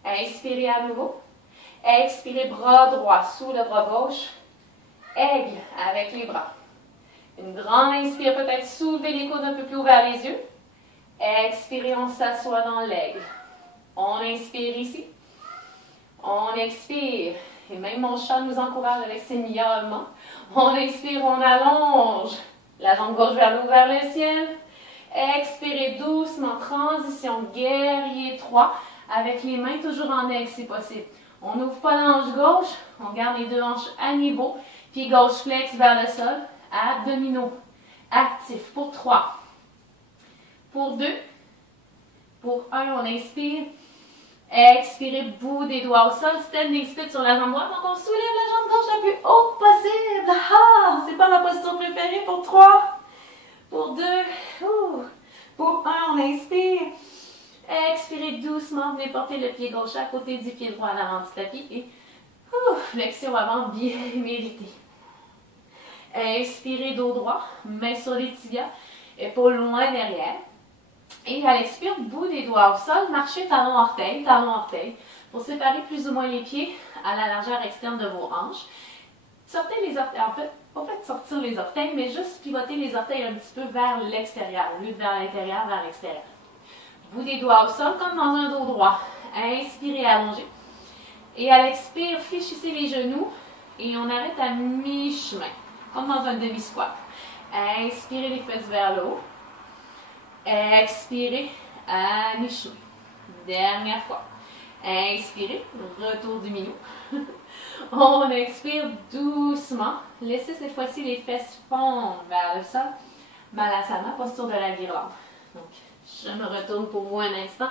Inspirez à nouveau. Expirez bras droit sous le bras gauche. Aigle avec les bras. Une grande inspire, peut-être soulever les coudes un peu plus haut vers les yeux. Expirez, on s'assoit dans l'aigle. On inspire ici. On expire. Et même mon chat nous encourage avec ses miaulements. On inspire, on allonge. La jambe gauche vers le haut, vers le ciel. Expirez doucement. Transition guerrier 3. Avec les mains toujours en aigle si possible. On n'ouvre pas la hanche gauche. On garde les deux hanches à niveau. Pied gauche flex vers le sol. Abdominaux actifs pour 3. Pour 2, pour 1, on inspire. Expirez, bout des doigts au sol. Standing split sur la jambe droite. Donc, on soulève la jambe gauche la plus haute possible. Ah, c'est pas ma posture préférée. Pour 3, pour 2, pour 1, on inspire. Expirez doucement. Venez porter le pied gauche à côté du pied droit à l'avant du tapis. Et flexion avant bien méritée. Inspirez, dos droit. Main sur les tibias. Épaules loin derrière. Et à l'expire, bout des doigts au sol, marchez talon-orteil, talon-orteil, pour séparer plus ou moins les pieds à la largeur externe de vos hanches. Sortez les orteils, en fait, pas fait sortir les orteils, mais juste pivoter les orteils un petit peu vers l'extérieur, au lieu de vers l'intérieur, vers l'extérieur. Bout des doigts au sol, comme dans un dos droit. Inspirez, allongez. Et à l'expire, fléchissez les genoux et on arrête à mi-chemin, comme dans un demi-squat. Inspirez les fesses vers le haut. Expirez à mi-chemin. Dernière fois. Inspirez, retour du milieu. On expire doucement. Laissez cette fois-ci les fesses fondre vers le sol. Malasana, posture de la guirlande. Donc, je me retourne pour vous un instant.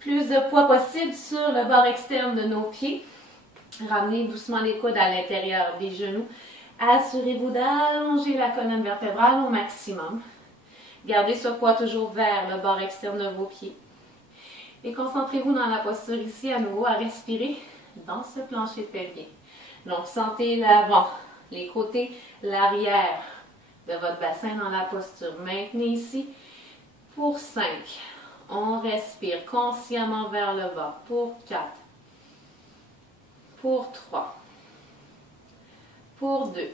Plus de poids possible sur le bord externe de nos pieds. Ramenez doucement les coudes à l'intérieur des genoux. Assurez-vous d'allonger la colonne vertébrale au maximum. Gardez ce poids toujours vers le bord externe de vos pieds. Et concentrez-vous dans la posture ici à nouveau à respirer dans ce plancher pelvien. Donc, sentez l'avant, les côtés, l'arrière de votre bassin dans la posture. Maintenez ici pour 5. On respire consciemment vers le bas. Pour 4. Pour 3. Pour 2.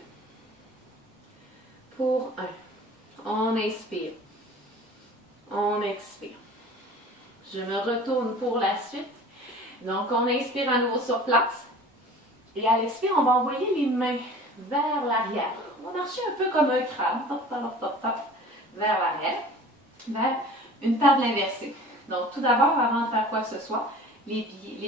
Pour 1. On inspire. On expire. Je me retourne pour la suite. Donc, on inspire à nouveau sur place. Et à l'expire, on va envoyer les mains vers l'arrière. On va marcher un peu comme un crabe. Hop, hop, hop, hop, vers l'arrière. Vers une table inversée. Donc, tout d'abord, avant de faire quoi que ce soit, les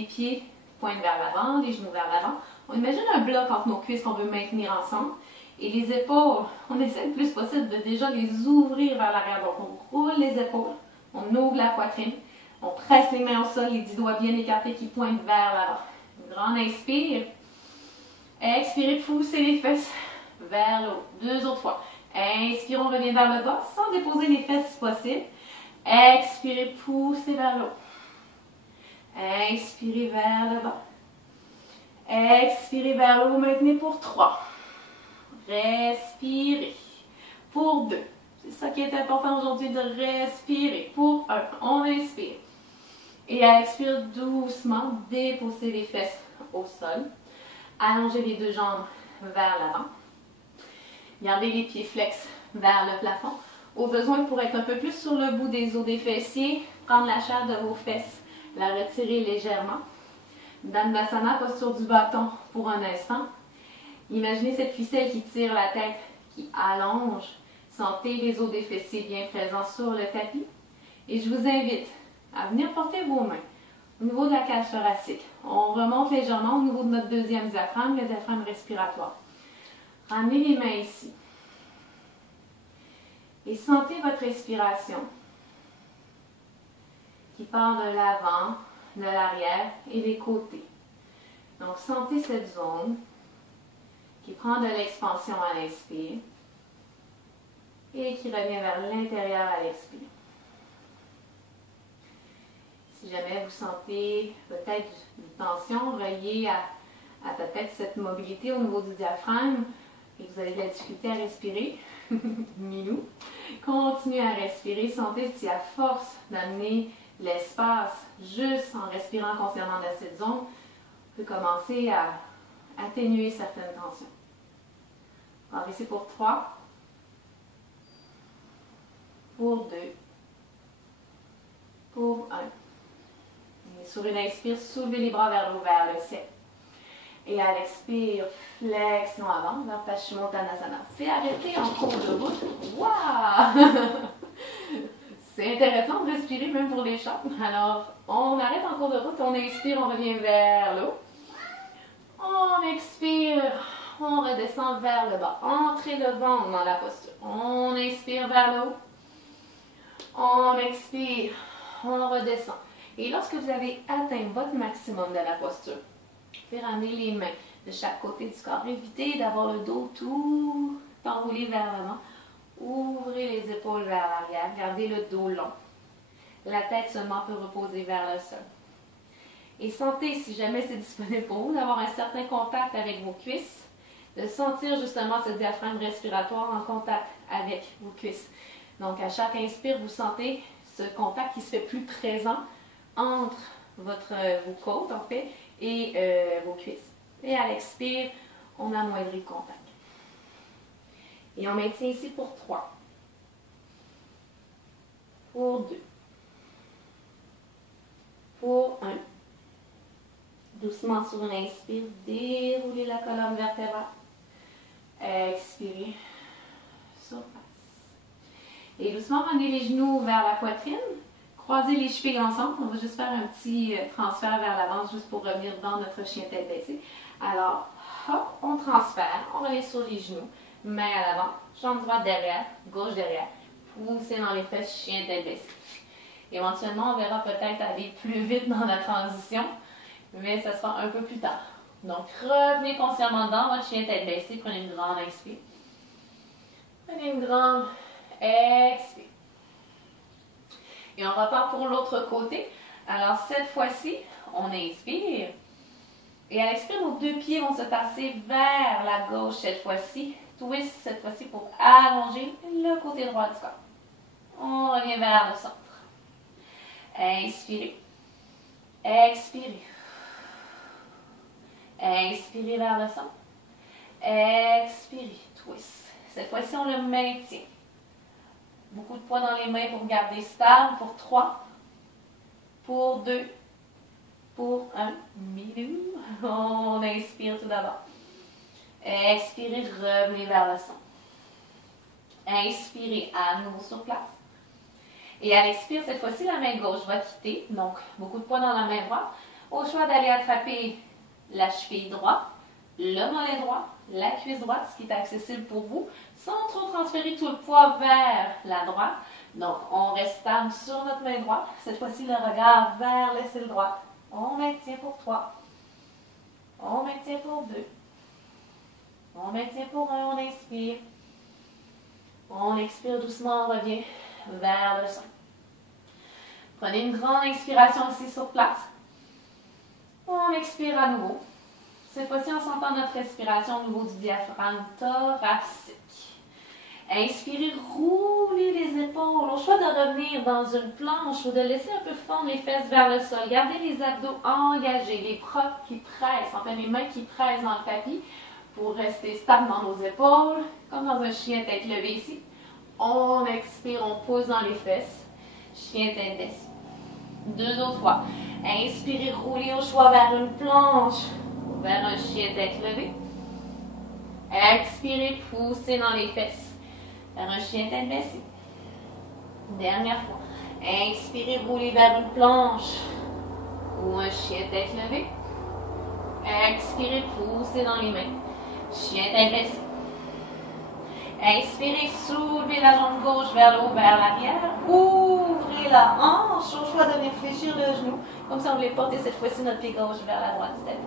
pieds pointent vers l'avant, les genoux vers l'avant. On imagine un bloc entre nos cuisses qu'on veut maintenir ensemble. Et les épaules, on essaie le plus possible de déjà les ouvrir vers l'arrière. Donc, on roule les épaules, on ouvre la poitrine. On presse les mains au sol, les 10 doigts bien écartés qui pointent vers l'avant. Une grande inspire. Expirez, poussez les fesses vers le haut. 2 autres fois. Inspire, on revient vers le bas sans déposer les fesses si possible. Expirez, poussez vers le haut. Inspirez vers le bas. Expirez vers le haut, maintenez pour 3. Respirez. Pour 2. C'est ça qui est important aujourd'hui, de respirer. Pour 1, on inspire. Et expire doucement, déposez les fesses au sol. Allongez les 2 jambes vers l'avant. Gardez les pieds flex vers le plafond. Au besoin, pour être un peu plus sur le bout des os des fessiers, prendre la chair de vos fesses, la retirer légèrement. Dandasana, posture du bâton pour un instant. Imaginez cette ficelle qui tire la tête, qui allonge. Sentez les os des fessiers bien présents sur le tapis. Et je vous invite à venir porter vos mains au niveau de la cage thoracique. On remonte légèrement au niveau de notre deuxième diaphragme, le diaphragme respiratoire. Ramenez les mains ici. Et sentez votre respiration qui part de l'avant, de l'arrière et des côtés. Donc, sentez cette zone qui prend de l'expansion à l'inspire et qui revient vers l'intérieur à l'expire. Si jamais vous sentez peut-être une tension reliée à peut-être cette mobilité au niveau du diaphragme et que vous avez de la difficulté à respirer, minou, continuez à respirer. Sentez si à force d'amener l'espace juste en respirant consciemment dans cette zone, on peut commencer à atténuer certaines tensions. On va rester pour 3, pour 2, pour 1. Et sur une inspire, soulevez les bras vers le haut, vers le ciel. Et à l'expire, flexion avant, vers Paschimottanasana. C'est arrêté en cours de route. Waouh! C'est intéressant de respirer même pour les chats. Alors, on arrête en cours de route, on inspire, on revient vers le haut. On expire, on redescend vers le bas. Entrez le ventre dans la posture. On inspire vers le haut. On expire, on redescend. Et lorsque vous avez atteint votre maximum de la posture, vous pouvez ramener les mains de chaque côté du corps. Évitez d'avoir le dos tout enroulé vers l'avant. Ouvrez les épaules vers l'arrière. Gardez le dos long. La tête seulement peut reposer vers le sol. Et sentez, si jamais c'est disponible pour vous, d'avoir un certain contact avec vos cuisses, de sentir justement ce diaphragme respiratoire en contact avec vos cuisses. Donc, à chaque inspire, vous sentez ce contact qui se fait plus présent entre vos côtes, en fait, et vos cuisses. Et à l'expire, on amoindrit le contact. Et on maintient ici pour 3. Pour 2. Pour 1. Doucement sur une inspire, déroulez la colonne vertébrale. Expirez. Surface. Et doucement, ramenez les genoux vers la poitrine. Croisez les chevilles ensemble. On va juste faire un petit transfert vers l'avant, juste pour revenir dans notre chien tête baissée. Alors, hop, on transfère. On revient sur les genoux. Main à l'avant. Jambe droite derrière. Gauche derrière. Poussez dans les fesses, chien tête baissée. Éventuellement, on verra peut-être aller plus vite dans la transition, mais ça sera un peu plus tard. Donc, revenez consciemment dans votre chien tête baissée. Prenez une grande inspire. Prenez une grande expire. Et on repart pour l'autre côté. Alors, cette fois-ci, on inspire. Et à l'expire, nos 2 pieds vont se passer vers la gauche cette fois-ci. Twist cette fois-ci pour allonger le côté droit du corps. On revient vers le centre. Inspirez. Expirez. Inspirez vers le centre. Expirez. Twist. Cette fois-ci, on le maintient. Beaucoup de poids dans les mains pour garder stable. Pour 3. Pour 2. Pour 1. Minimum. On inspire tout d'abord. Expirez, revenez vers le centre. Inspirez à nouveau sur place. Et à l'expire, cette fois-ci, la main gauche va quitter. Donc, beaucoup de poids dans la main droite. Au choix d'aller attraper la cheville droite, le mollet droit, la cuisse droite, ce qui est accessible pour vous, sans trop transférer tout le poids vers la droite. Donc, on reste stable sur notre main droite. Cette fois-ci, le regard vers l'aisselle droite. On maintient pour 3. On maintient pour 2. On maintient pour 1. On inspire. On expire doucement. On revient vers le sol. Prenez une grande inspiration ici sur place. On expire à nouveau. Cette fois-ci, on s'entend notre respiration au niveau du diaphragme thoracique. Inspirez, roulez les épaules. Au choix de revenir dans une planche ou de laisser un peu fondre les fesses vers le sol. Gardez les abdos engagés, les bras qui pressent, enfin les mains qui pressent dans le tapis pour rester stable dans nos épaules, comme dans un chien tête levée ici. On expire, on pose dans les fesses. Chien tête baissée. 2 autres fois. Inspirez, roulez au choix vers une planche ou vers un chien tête levée. Expirez, poussez dans les fesses. Vers un chien tête baissée. Dernière fois. Inspirez, roulez vers une planche ou un chien tête levée. Expirez, poussez dans les mains. Chien tête baissée. Inspirez, soulevez la jambe gauche vers le haut, vers l'arrière. Ouvrez la hanche. Au choix de venir fléchir le genou. Comme ça, on voulait porter cette fois-ci notre pied gauche vers la droite du tapis.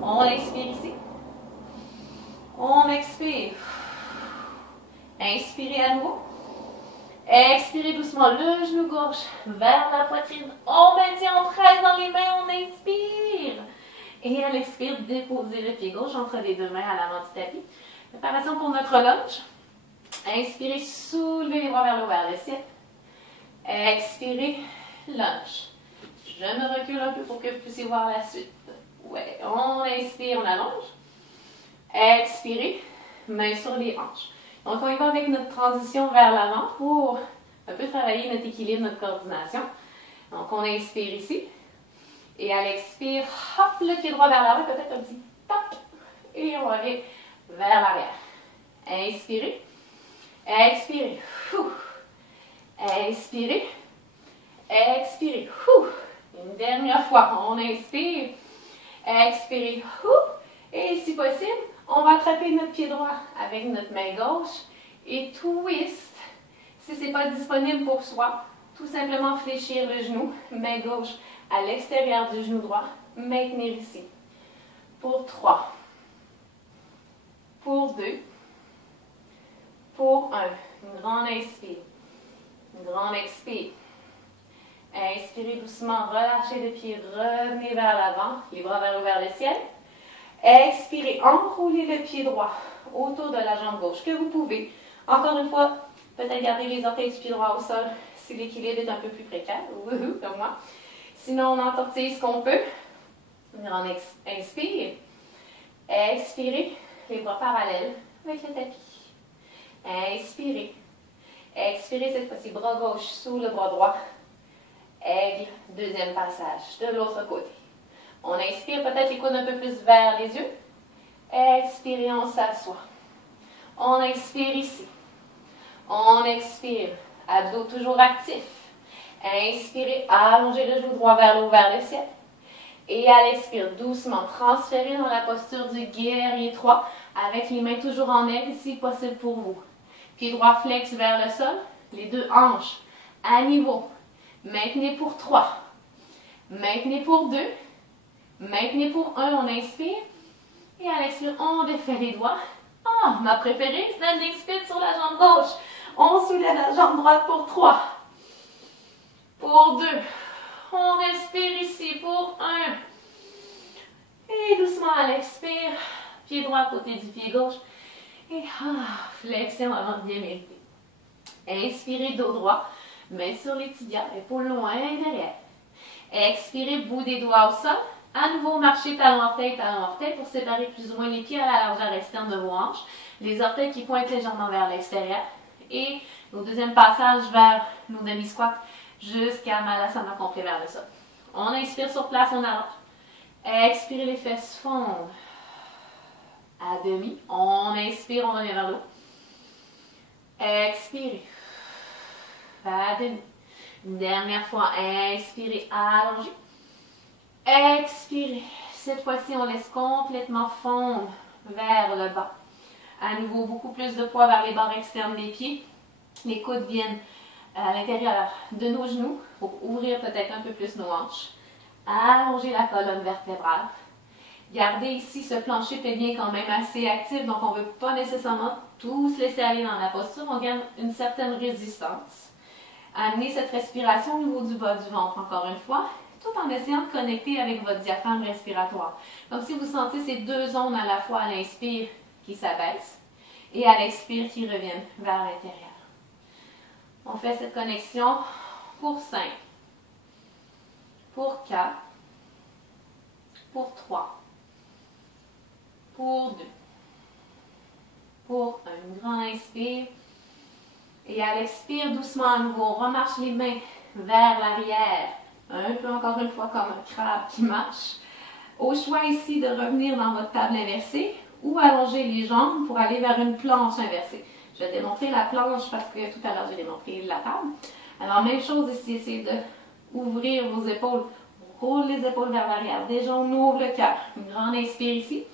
On inspire ici. On expire. Inspirez à nouveau. Expirez doucement le genou gauche vers la poitrine. On maintient, on presse dans les mains, on inspire. Et à l'expire, déposez le pied gauche entre les 2 mains à l'avant du tapis. Préparation pour notre lunge. Inspirez, soulevez les bras vers le haut, vers le ciel. Expirez, lunge. Je me recule un peu pour que vous puissiez voir la suite. Ouais, on inspire, on allonge. Expirez, main sur les hanches. Donc, on y va avec notre transition vers l'avant pour un peu travailler notre équilibre, notre coordination. Donc, on inspire ici. Et à l'expire, hop, le pied droit vers l'avant, peut-être un petit toc. Et on revient vers l'arrière. Inspirez. Expirez. Inspirez. Expirez. Une dernière fois, on inspire. Expirez. Et si possible, on va attraper notre pied droit avec notre main gauche et twist. Si ce n'est pas disponible pour soi, tout simplement fléchir le genou, main gauche à l'extérieur du genou droit, maintenir ici. Pour 3, pour 2, pour 1. Une grande inspire, une grande expire. Inspirez doucement, relâchez le pied, revenez vers l'avant, les bras vers le ciel. Expirez, enroulez le pied droit autour de la jambe gauche, que vous pouvez. Encore une fois, peut-être garder les orteils du pied droit au sol si l'équilibre est un peu plus précaire, comme moi. Sinon, on entortille ce qu'on peut. On inspire. Expirez, les bras parallèles avec le tapis. Inspirez. Expirez cette fois-ci, bras gauche sous le bras droit. Aigle, deuxième passage de l'autre côté. On inspire, peut-être les coudes un peu plus vers les yeux. Expirez, on s'assoit. On inspire ici. On expire. Abdos toujours actifs. Inspirez, allongez le genou droit vers le haut, vers le ciel. Et à l'expire, doucement, transférez dans la posture du guerrier 3 avec les mains toujours en aigle si possible pour vous. Pied droit flex vers le sol. Les 2 hanches à niveau. Maintenez pour 3. Maintenez pour 2. Maintenez pour 1, on inspire. Et à l'expire, on défait les doigts. Ma préférée, standing split sur la jambe gauche. On soulève la jambe droite pour 3. Pour 2. On respire ici pour 1. Et doucement à l'expire, pied droit à côté du pied gauche. Et flexion avant de bien mériter. Inspirez, dos droit, main sur les tibias, épaules loin derrière. Expirez, bout des doigts au sol. À nouveau, marchez talon-orteil pour séparer plus ou moins les pieds à la largeur externe de vos hanches. Les orteils qui pointent légèrement vers l'extérieur. Et au deuxième passage vers nos demi-squats jusqu'à Malasana complet vers le sol. On inspire sur place, on allonge. Expirez, les fesses fondent. À demi. On inspire, on revient vers le haut. Expirez. À demi. Une dernière fois, inspirez, allongez. Expirez. Cette fois-ci, on laisse complètement fondre vers le bas. À nouveau, beaucoup plus de poids vers les barres externes des pieds. Les coudes viennent à l'intérieur de nos genoux pour ouvrir peut-être un peu plus nos hanches. Allonger la colonne vertébrale. Gardez ici ce plancher pelvien quand même assez actif, donc on ne veut pas nécessairement tout se laisser aller dans la posture, on garde une certaine résistance. Amenez cette respiration au niveau du bas du ventre, encore une fois, tout en essayant de connecter avec votre diaphragme respiratoire. Comme si vous sentez ces deux zones à la fois à l'inspire qui s'abaissent et à l'expire qui reviennent vers l'intérieur. On fait cette connexion pour 5, pour 4, pour 3, pour 2, pour un grand inspire. Et à l'expire, doucement à nouveau, on remarche les mains vers l'arrière. Un peu encore une fois comme un crabe qui marche. Au choix ici de revenir dans votre table inversée ou allonger les jambes pour aller vers une planche inversée. Je vais démontrer la planche parce que tout à l'heure j'ai démontré la table. Alors même chose ici, essayez de ouvrir vos épaules. On roule les épaules vers l'arrière. Déjà on ouvre le cœur. Une grande inspire ici.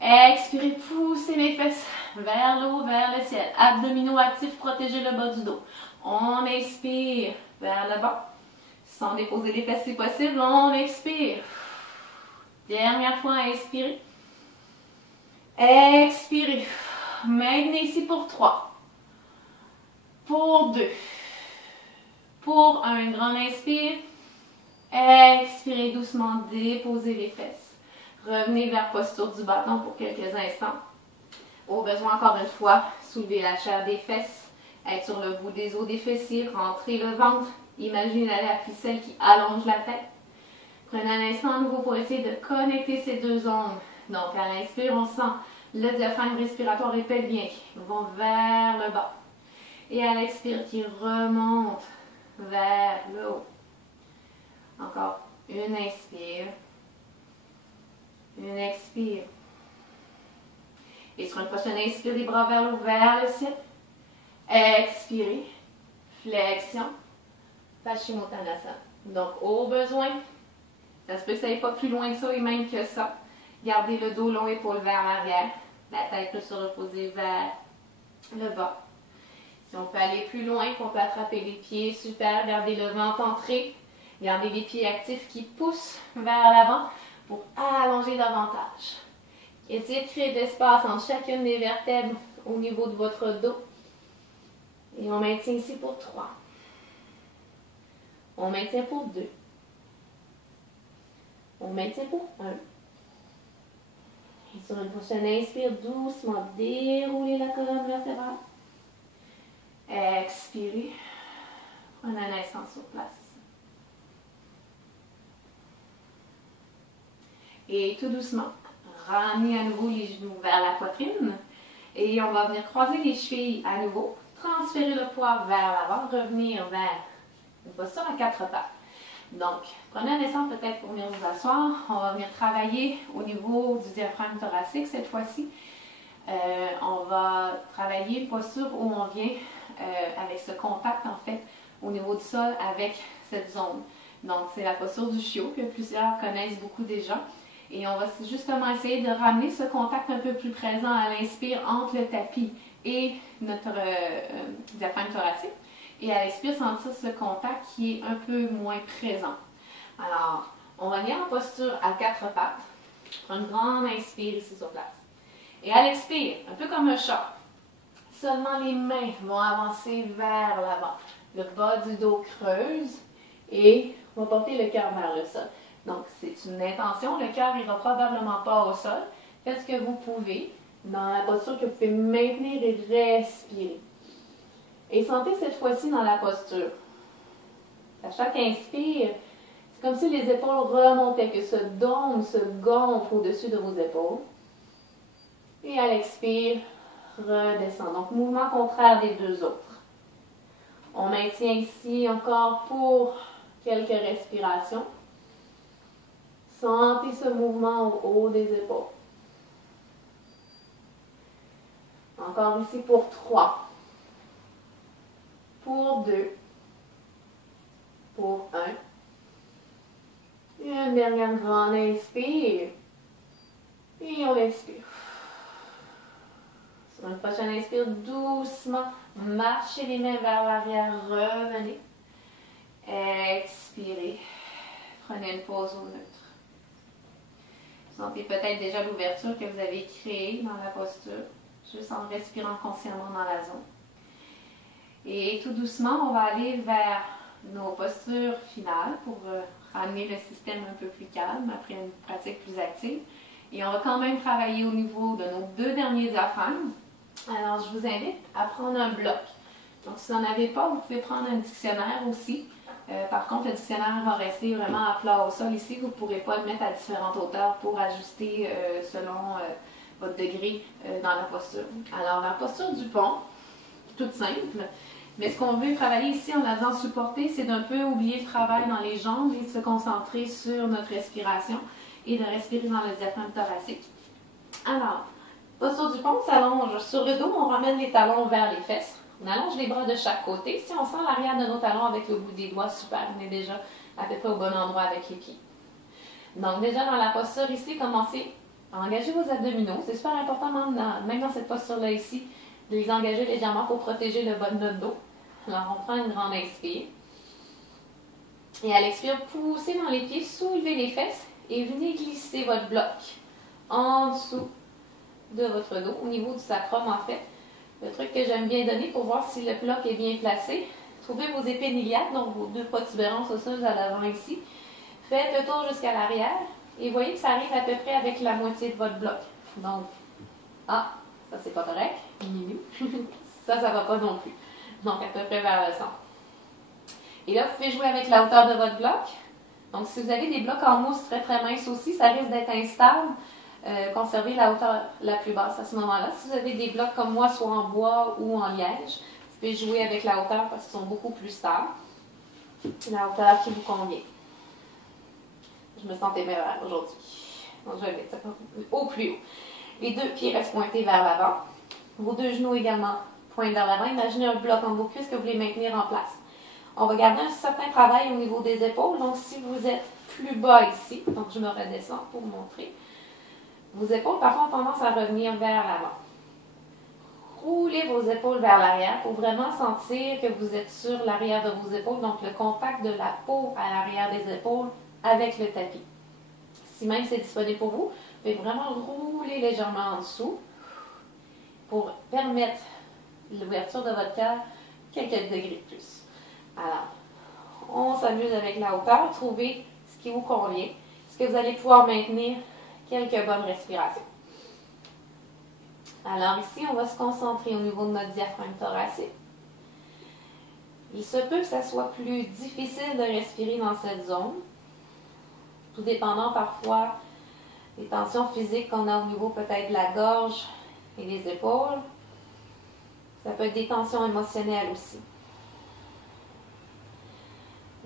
Expirez, poussez les fesses vers l'eau, vers le ciel. Abdominaux actifs, protégez le bas du dos. On expire vers le bas. Sans déposer les fesses si possible, on expire. Dernière fois, inspirez. Expirez. Maintenez ici pour 3. Pour 2. Pour 1, grand inspire. Expirez doucement, déposez les fesses. Revenez vers posture du bâton pour quelques instants. Au besoin, encore une fois, soulevez la chair des fesses. Être sur le bout des os des fessiers, rentrez le ventre. Imaginez la ficelle qui allonge la tête. Prenez un instant à nouveau pour essayer de connecter ces deux zones. Donc, à l'inspire, on sent le diaphragme respiratoire et pelvien qui vont vers le bas. Et à l'expire, qui remonte vers le haut. Encore une inspire. Une expire. Et sur une prochaine inspire, les bras vers le haut, vers le ciel. Expirez. Flexion. Paschimottanasana. Donc, au besoin, ça se peut que ça n'aille pas plus loin que ça et même que ça. Gardez le dos long, épaule vers l'arrière. La tête peut se reposer vers le bas. Si on peut aller plus loin, qu'on peut attraper les pieds, super. Gardez le ventre entré. Gardez les pieds actifs qui poussent vers l'avant pour allonger davantage. Essayez de créer de l'espace entre chacune des vertèbres au niveau de votre dos. Et on maintient ici pour 3. On maintient pour 2. On maintient pour 1. Et sur une prochaine inspire, doucement déroulez la colonne vertébrale. Expirez. Prenez un instant sur place. Et tout doucement, ramenez à nouveau les genoux vers la poitrine. Et on va venir croiser les chevilles à nouveau. Transférer le poids vers l'avant, revenir vers une posture à 4 pattes. Donc, prenez un instant peut-être pour venir vous asseoir. On va venir travailler au niveau du diaphragme thoracique cette fois-ci. On va travailler une posture où on vient avec ce contact en fait au niveau du sol avec cette zone. Donc, c'est la posture du chiot que plusieurs connaissent beaucoup déjà. Et on va justement essayer de ramener ce contact un peu plus présent à l'inspire entre le tapis et notre diaphragme thoracique. Et à l'expire, sentir ce contact qui est un peu moins présent. Alors, on va venir en posture à 4 pattes. Prendre une grande inspire ici sur place. Et à l'expire, un peu comme un chat, seulement les mains vont avancer vers l'avant. Le bas du dos creuse et on va porter le cœur vers le sol. Donc, c'est une intention. Le cœur n'ira probablement pas au sol. Faites ce que vous pouvez dans la posture que vous pouvez maintenir et respirer. Et sentez cette fois-ci dans la posture. À chaque inspire, c'est comme si les épaules remontaient, que ce dôme se gonfle au-dessus de vos épaules. Et à l'expire, redescend. Donc, mouvement contraire des deux autres. On maintient ici encore pour quelques respirations. Sentez ce mouvement au haut des épaules. Encore ici pour 3. Pour 2. Pour 1. Une dernière grande inspire. Et on expire. Sur une prochaine inspire, doucement, marchez les mains vers l'arrière, revenez. Expirez. Prenez une pause au neutre. Vous sentez peut-être déjà l'ouverture que vous avez créée dans la posture, juste en respirant consciemment dans la zone. Et tout doucement, on va aller vers nos postures finales pour ramener le système un peu plus calme après une pratique plus active. Et on va quand même travailler au niveau de nos 2 derniers diaphragmes. Alors, je vous invite à prendre un bloc. Donc, si vous n'en avez pas, vous pouvez prendre un dictionnaire aussi. Par contre, le dictionnaire va rester vraiment à plat au sol ici. Vous ne pourrez pas le mettre à différentes hauteurs pour ajuster selon votre degré dans la posture. Alors, la posture du pont, toute simple. Mais ce qu'on veut travailler ici en la faisant supporter, c'est d'un peu oublier le travail dans les jambes et de se concentrer sur notre respiration et de respirer dans le diaphragme thoracique. Alors, posture du pont, on s'allonge sur le dos, on ramène les talons vers les fesses. On allonge les bras de chaque côté. Si on sent l'arrière de nos talons avec le bout des doigts, super, on est déjà à peu près au bon endroit avec les pieds. Donc déjà dans la posture ici, commencez à engager vos abdominaux. C'est super important même dans cette posture-là ici, de les engager légèrement pour protéger le bas de notre dos. Alors on prend une grande inspire. Et à l'expire, poussez dans les pieds, soulevez les fesses et venez glisser votre bloc en dessous de votre dos, au niveau du sacrum en fait. Le truc que j'aime bien donner pour voir si le bloc est bien placé, trouvez vos épines iliaques, donc vos 2 protubérances osseuses à l'avant ici. Faites le tour jusqu'à l'arrière et voyez que ça arrive à peu près avec la moitié de votre bloc. Donc, ça c'est pas correct. Ça va pas non plus. Donc, à peu près vers le centre. Et là, vous pouvez jouer avec la hauteur de votre bloc. Donc, si vous avez des blocs en mousse très très minces aussi, ça risque d'être instable. Conservez la hauteur la plus basse à ce moment-là. Si vous avez des blocs comme moi, soit en bois ou en liège, vous pouvez jouer avec la hauteur parce qu'ils sont beaucoup plus stables. La hauteur qui vous convient. Je me sentais meilleure aujourd'hui. Donc, je vais mettre ça au plus haut. Les 2 pieds restent pointés vers l'avant. Vos 2 genoux également pointent vers l'avant. Imaginez un bloc en vos cuisses que vous voulez maintenir en place. On va garder un certain travail au niveau des épaules. Donc, si vous êtes plus bas ici, donc je me redescends pour vous montrer. Vos épaules, par contre, ont tendance à revenir vers l'avant. Roulez vos épaules vers l'arrière pour vraiment sentir que vous êtes sur l'arrière de vos épaules, donc le contact de la peau à l'arrière des épaules avec le tapis. Si même c'est disponible pour vous, vous pouvez vraiment rouler légèrement en dessous pour permettre l'ouverture de votre cœur quelques degrés de plus. Alors, on s'amuse avec la hauteur, trouvez ce qui vous convient. Est-ce que vous allez pouvoir maintenir quelques bonnes respirations? Alors ici, on va se concentrer au niveau de notre diaphragme thoracique. Il se peut que ça soit plus difficile de respirer dans cette zone, tout dépendant parfois des tensions physiques qu'on a au niveau peut-être de la gorge et des épaules. Ça peut être des tensions émotionnelles aussi.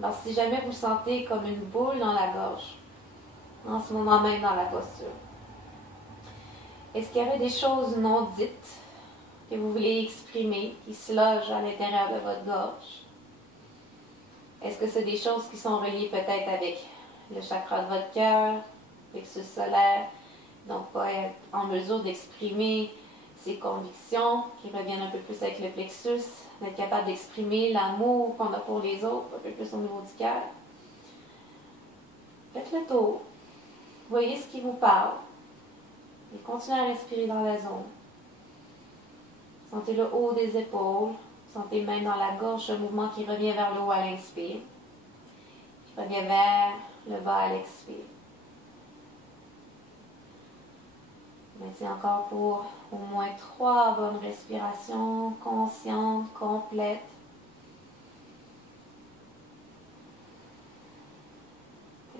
Alors si jamais vous sentez comme une boule dans la gorge, en ce moment même dans la posture, est-ce qu'il y aurait des choses non dites que vous voulez exprimer, qui se logent à l'intérieur de votre gorge? Est-ce que c'est des choses qui sont reliées peut-être avec le chakra de votre cœur, plexus solaire, donc pas être en mesure d'exprimer ses convictions, qui reviennent un peu plus avec le plexus, d'être capable d'exprimer l'amour qu'on a pour les autres, un peu plus au niveau du cœur? Faites le tour. Voyez ce qui vous parle. Et continuez à respirer dans la zone. Sentez le haut des épaules. Sentez même dans la gorge un mouvement qui revient vers le haut à l'inspire. Qui revient vers le bas à l'expire. Maintenant encore pour au moins 3 bonnes respirations conscientes, complètes.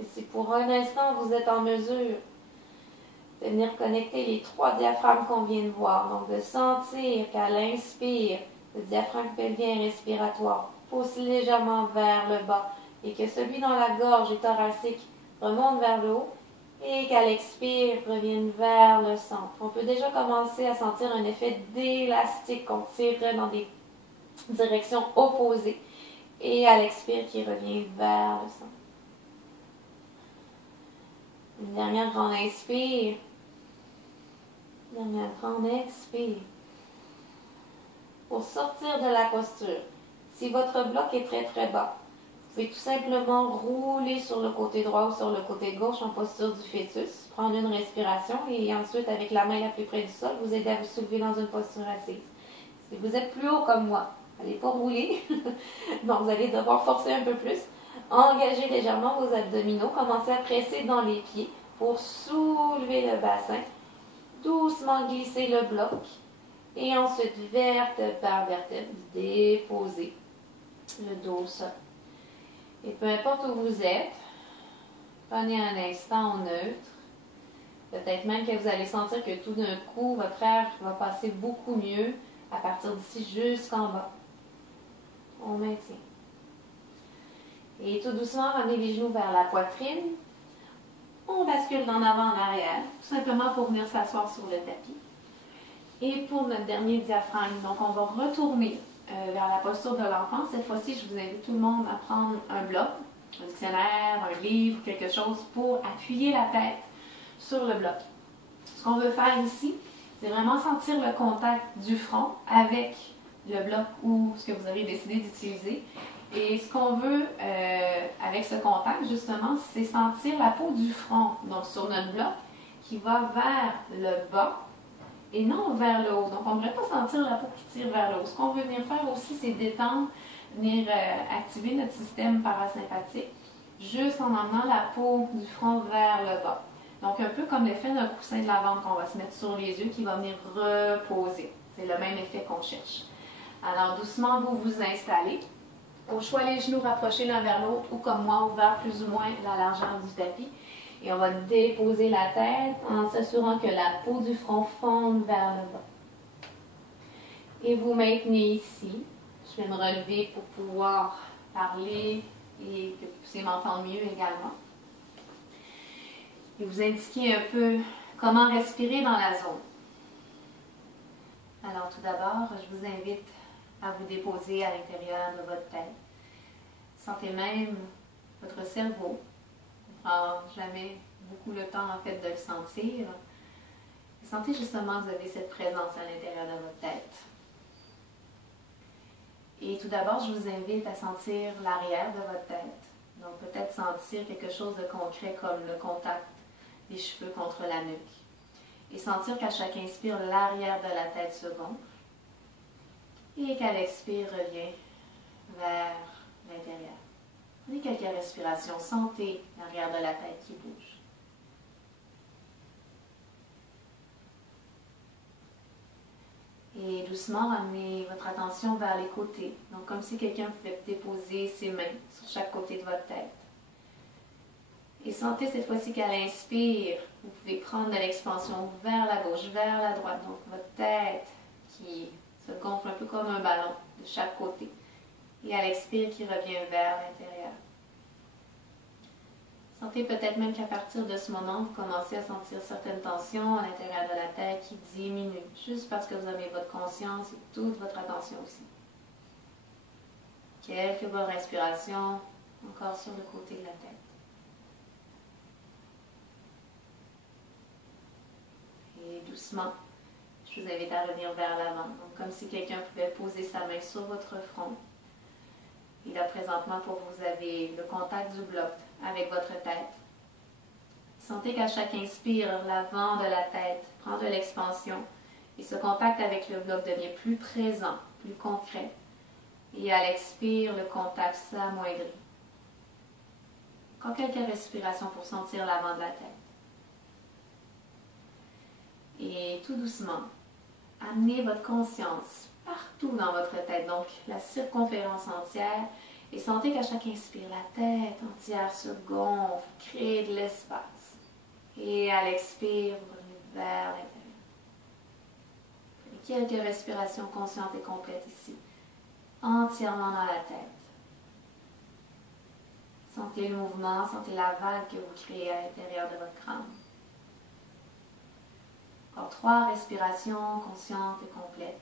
Et si pour un instant vous êtes en mesure de venir connecter les 3 diaphragmes qu'on vient de voir, donc de sentir qu'à l'inspire, le diaphragme pelvien respiratoire pousse légèrement vers le bas et que celui dans la gorge et thoracique remonte vers le haut et qu'à l'expire revienne vers le centre. On peut déjà commencer à sentir un effet d'élastique qu'on tirerait dans des directions opposées et à l'expire qui revient vers le centre. Une dernière grande inspire. Dernière grande expire. pour sortir de la posture. Si votre bloc est très très bas, vous pouvez tout simplement rouler sur le côté droit ou sur le côté gauche en posture du fœtus, prendre une respiration et ensuite avec la main la plus près du sol, vous aider à vous soulever dans une posture assise. Si vous êtes plus haut comme moi, n'allez pas rouler, donc vous allez devoir forcer un peu plus. Engagez légèrement vos abdominaux, commencez à presser dans les pieds pour soulever le bassin, doucement glisser le bloc et ensuite vertèbre par vertèbre, déposer le dos au sol. Et peu importe où vous êtes, prenez un instant neutre. Peut-être même que vous allez sentir que tout d'un coup, votre air va passer beaucoup mieux à partir d'ici jusqu'en bas. On maintient. Et tout doucement, ramenez les genoux vers la poitrine. On bascule d'en avant en arrière, tout simplement pour venir s'asseoir sur le tapis. Et pour notre dernier diaphragme, donc on va retourner vers la posture de l'enfant. Cette fois-ci, je vous invite tout le monde à prendre un bloc, un dictionnaire, un livre, quelque chose pour appuyer la tête sur le bloc. Ce qu'on veut faire ici, c'est vraiment sentir le contact du front avec le bloc ou ce que vous avez décidé d'utiliser. Et ce qu'on veut avec ce contact, justement, c'est sentir la peau du front, donc sur notre bloc, qui va vers le bas et non vers le haut. Donc, on ne devrait pas sentir la peau qui tire vers le haut. Ce qu'on veut venir faire aussi, c'est détendre, venir activer notre système parasympathique, juste en emmenant la peau du front vers le bas. Donc, un peu comme l'effet d'un coussin de lavande qu'on va se mettre sur les yeux qui va venir reposer. C'est le même effet qu'on cherche. Alors, doucement, vous vous installez. Au choix, les genoux rapprochés l'un vers l'autre ou comme moi, ouverts plus ou moins la largeur du tapis. Et on va déposer la tête en s'assurant que la peau du front fonde vers le bas. Et vous maintenez ici. Je vais me relever pour pouvoir parler et que vous puissiez m'entendre mieux également. Et vous indiquez un peu comment respirer dans la zone. Alors tout d'abord, je vous invite à vous déposer à l'intérieur de votre tête. Sentez même votre cerveau. On ne prend jamais beaucoup le temps en fait de le sentir. Et sentez justement que vous avez cette présence à l'intérieur de votre tête. Et tout d'abord, je vous invite à sentir l'arrière de votre tête. Donc peut-être sentir quelque chose de concret comme le contact des cheveux contre la nuque. Et sentir qu'à chaque inspire, l'arrière de la tête se gonfle. Et qu'à l'expire, revient vers l'intérieur. Prenez quelques respirations. Sentez l'arrière de la tête qui bouge. Et doucement, ramenez votre attention vers les côtés. Donc, comme si quelqu'un pouvait déposer ses mains sur chaque côté de votre tête. Et sentez cette fois-ci qu'à l'inspire, vous pouvez prendre de l'expansion vers la gauche, vers la droite. Donc, votre tête qui se gonfle un peu comme un ballon de chaque côté. Et à l'expire, qui revient vers l'intérieur. Sentez peut-être même qu'à partir de ce moment, vous commencez à sentir certaines tensions à l'intérieur de la tête qui diminuent, juste parce que vous avez votre conscience et toute votre attention aussi. Quelques bonnes respirations, encore sur le côté de la tête. Et doucement, je vous invite à revenir vers l'avant. Donc, comme si quelqu'un pouvait poser sa main sur votre front. Et là, présentement, pour vous, vous avez le contact du bloc avec votre tête. Sentez qu'à chaque inspire, l'avant de la tête prend de l'expansion et ce contact avec le bloc devient plus présent, plus concret. Et à l'expire, le contact s'amoindrit. Encore quelques respirations pour sentir l'avant de la tête. Et tout doucement, amenez votre conscience partout dans votre tête, donc la circonférence entière, et sentez qu'à chaque inspire, la tête entière se gonfle, crée de l'espace. Et à l'expire, vous revenez vers l'intérieur. Quelques respirations conscientes et complètes ici, entièrement dans la tête. Sentez le mouvement, sentez la vague que vous créez à l'intérieur de votre crâne. Encore 3 respirations conscientes et complètes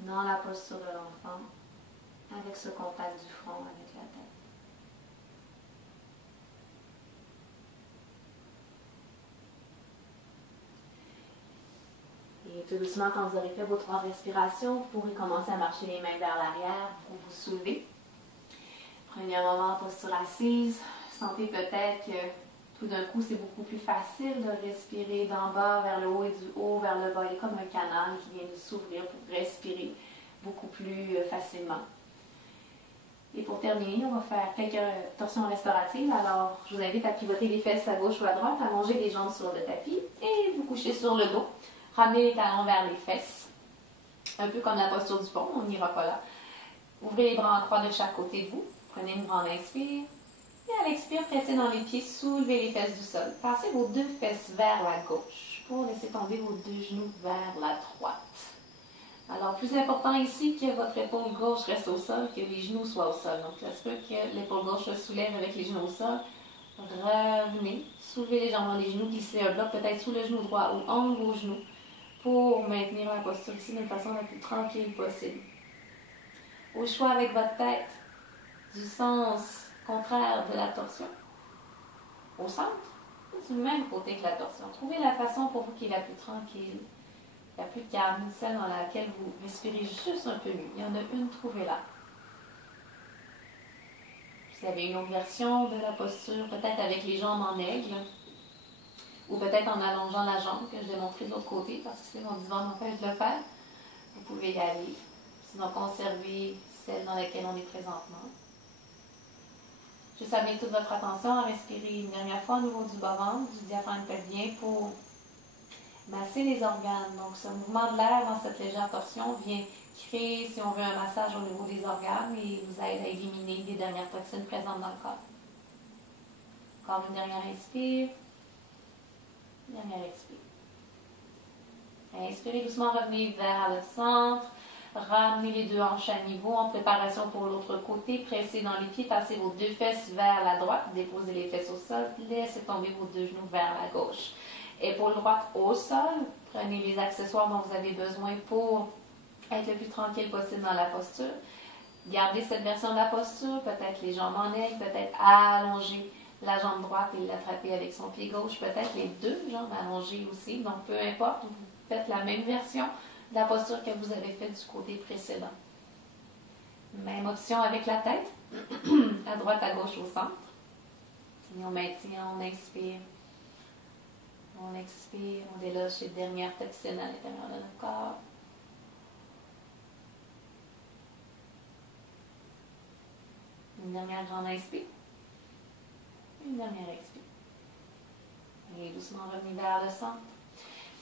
dans la posture de l'enfant, avec ce contact du front avec la tête. Et Et tout doucement, quand vous aurez fait vos 3 respirations, vous pourrez commencer à marcher les mains vers l'arrière pour vous soulever. Prenez un moment en posture assise. Sentez peut-être que tout d'un coup, c'est beaucoup plus facile de respirer d'en bas vers le haut et du haut vers le bas. Il y a comme un canal qui vient de s'ouvrir pour respirer beaucoup plus facilement. Et pour terminer, on va faire quelques torsions restauratives. Alors, je vous invite à pivoter les fesses à gauche ou à droite, allonger les jambes sur le tapis et vous coucher sur le dos. Ramenez les talons vers les fesses. Un peu comme la posture du pont, on n'ira pas là. Ouvrez les bras en croix de chaque côté de vous. Prenez une grande inspire. Et à l'expire, pressez dans les pieds, soulevez les fesses du sol. Passez vos 2 fesses vers la gauche pour laisser tomber vos 2 genoux vers la droite. Alors, plus important ici que votre épaule gauche reste au sol, que les genoux soient au sol. Donc, ça se peut que l'épaule gauche se soulève avec les genoux au sol. Revenez, soulevez légèrement les genoux, glissez un bloc peut-être sous le genou droit ou entre vos genoux pour maintenir la posture ici d'une façon la plus tranquille possible. Au choix avec votre tête, du sens contraire de la torsion, au centre, du même côté que la torsion. Trouvez la façon pour vous qui est la plus tranquille, la plus calme, celle dans laquelle vous respirez juste un peu mieux. Il y en a une, trouvez-la. Vous avez une autre version de la posture, peut-être avec les jambes en aigle, ou peut-être en allongeant la jambe, que je vais montrer de l'autre côté, parce que c'est mon divan m'empêche de le faire. Vous pouvez y aller. Sinon, conservez celle dans laquelle on est présentement. Juste amener toute votre attention à respirer une dernière fois au niveau du bas-ventre, du diaphragme pelvien pour masser les organes. Donc, ce mouvement de l'air dans cette légère torsion vient créer, si on veut, un massage au niveau des organes et vous aide à éliminer les dernières toxines présentes dans le corps. Encore une dernière inspire. Dernière expire. Inspirez doucement, revenez vers le centre. Ramenez les 2 hanches à niveau en préparation pour l'autre côté. Pressez dans les pieds, passez vos 2 fesses vers la droite. Déposez les fesses au sol. Laissez tomber vos 2 genoux vers la gauche. Épaule droite au sol. Prenez les accessoires dont vous avez besoin pour être le plus tranquille possible dans la posture. Gardez cette version de la posture. Peut-être les jambes en aigle, peut-être allonger la jambe droite et l'attraper avec son pied gauche. Peut-être les 2 jambes allongées aussi. Donc, peu importe, vous faites la même version de la posture que vous avez faite du côté précédent. Même option avec la tête, à droite, à gauche, au centre. Et on maintient, on expire. On expire, on déloge les dernières toxines à l'intérieur de notre corps. Une dernière grande inspire. Une dernière expire. Et doucement revenez vers le centre.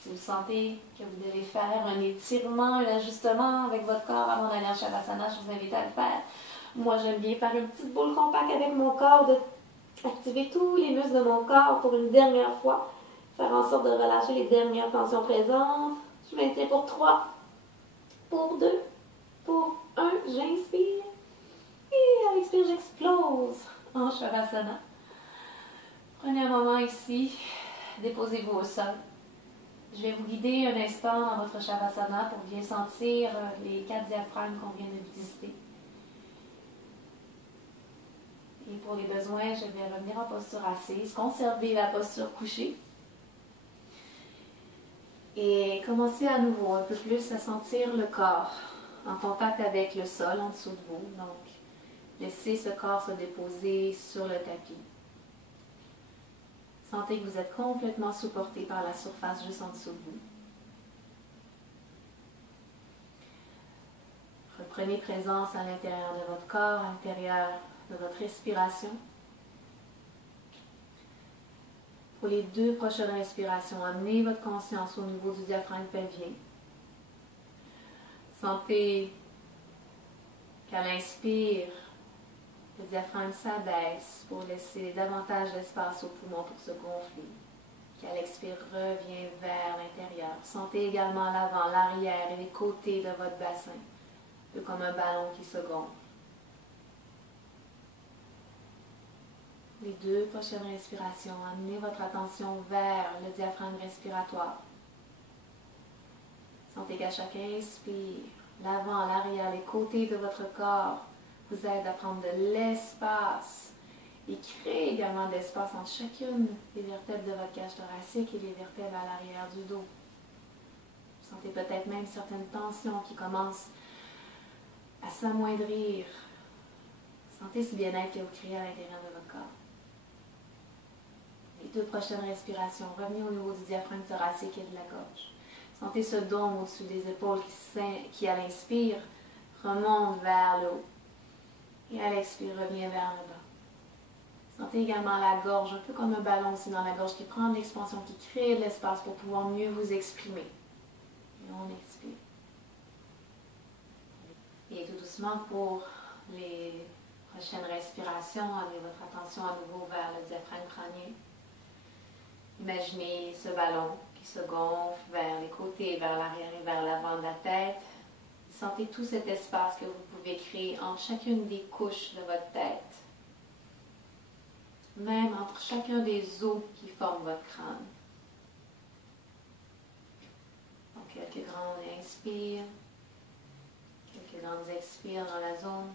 Si vous sentez que vous devez faire un étirement, un ajustement avec votre corps avant d'aller en Shavasana, je vous invite à le faire. Moi, j'aime bien faire une petite boule compacte avec mon corps, d'activer tous les muscles de mon corps pour une dernière fois. Faire en sorte de relâcher les dernières tensions présentes. Je maintiens pour 3, pour 2, pour 1. J'inspire. Et à l'expire, j'explose en Shavasana. Prenez un moment ici. Déposez-vous au sol. Je vais vous guider un instant dans votre Shavasana pour bien sentir les 4 diaphragmes qu'on vient de visiter. Et pour les besoins, je vais revenir en posture assise, conserver la posture couchée. Et commencer à nouveau un peu plus à sentir le corps en contact avec le sol en dessous de vous. Donc, laissez ce corps se déposer sur le tapis. Sentez que vous êtes complètement supporté par la surface juste en dessous de vous. Reprenez présence à l'intérieur de votre corps, à l'intérieur de votre respiration. Pour les 2 prochaines respirations, amenez votre conscience au niveau du diaphragme pelvien. Sentez qu'à l'inspire, le diaphragme s'abaisse pour laisser davantage d'espace aux poumons pour se gonfler. Qu'à l'expire, revient vers l'intérieur. Sentez également l'avant, l'arrière et les côtés de votre bassin, un peu comme un ballon qui se gonfle. Les 2 prochaines respirations, amenez votre attention vers le diaphragme respiratoire. Sentez qu'à chaque inspire, l'avant, l'arrière, les côtés de votre corps vous aident à prendre de l'espace et créer également de l'espace entre chacune des vertèbres de votre cage thoracique et les vertèbres à l'arrière du dos. Sentez peut-être même certaines tensions qui commencent à s'amoindrir. Sentez ce bien-être que vous créez à l'intérieur de votre corps. Les 2 prochaines respirations, revenez au niveau du diaphragme thoracique et de la gorge. Sentez ce dôme au-dessus des épaules qui, à l'inspire, remonte vers le haut. Et à l'expire, revient vers le bas. Sentez également la gorge, un peu comme un ballon aussi dans la gorge qui prend de l'expansion, qui crée de l'espace pour pouvoir mieux vous exprimer. Et on expire. Et tout doucement, pour les prochaines respirations, amenez votre attention à nouveau vers le diaphragme crânien. Imaginez ce ballon qui se gonfle vers les côtés, vers l'arrière et vers l'avant de la tête. Sentez tout cet espace que vous pouvez créer entre chacune des couches de votre tête. Même entre chacun des os qui forment votre crâne. Donc, quelques grands inspires, quelques grands expires dans la zone.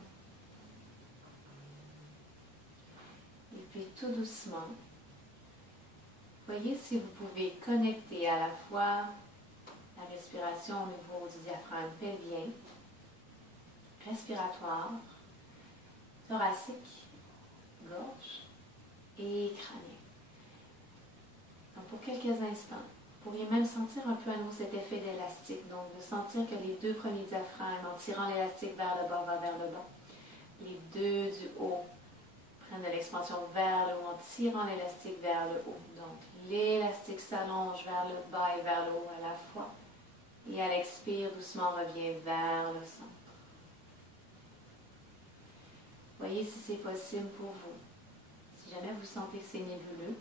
Et puis, tout doucement, voyez si vous pouvez connecter à la fois la respiration au niveau du diaphragme pelvien, respiratoire, thoracique, gorge et crânien. Donc pour quelques instants, vous pourriez même sentir un peu à nouveau cet effet d'élastique. Donc de sentir que les 2 premiers diaphragmes, en tirant l'élastique vers le bas, va vers le bas. Les 2 du haut prennent de l'expansion vers le haut en tirant l'élastique vers le haut. Donc l'élastique s'allonge vers le bas et vers le haut à la fois. Et à l'expire, doucement revient vers le centre. Voyez si c'est possible pour vous. Si jamais vous sentez que c'est nébuleux,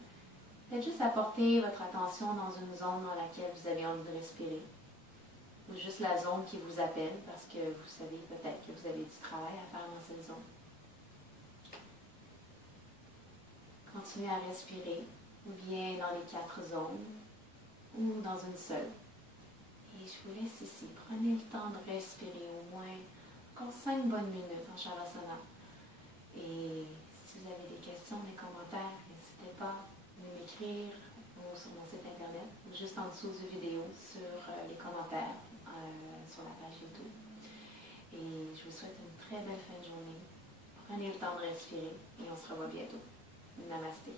faites juste apporter votre attention dans une zone dans laquelle vous avez envie de respirer. Ou juste la zone qui vous appelle parce que vous savez peut-être que vous avez du travail à faire dans cette zone. Continuez à respirer, ou bien dans les 4 zones, ou dans une seule. Et je vous laisse ici. Prenez le temps de respirer au moins encore 5 bonnes minutes en Shavasana. Et si vous avez des questions, des commentaires, n'hésitez pas à m'écrire ou sur mon site internet, ou juste en dessous du vidéo sur les commentaires sur la page YouTube. Et je vous souhaite une très belle fin de journée. Prenez le temps de respirer et on se revoit bientôt. Namasté.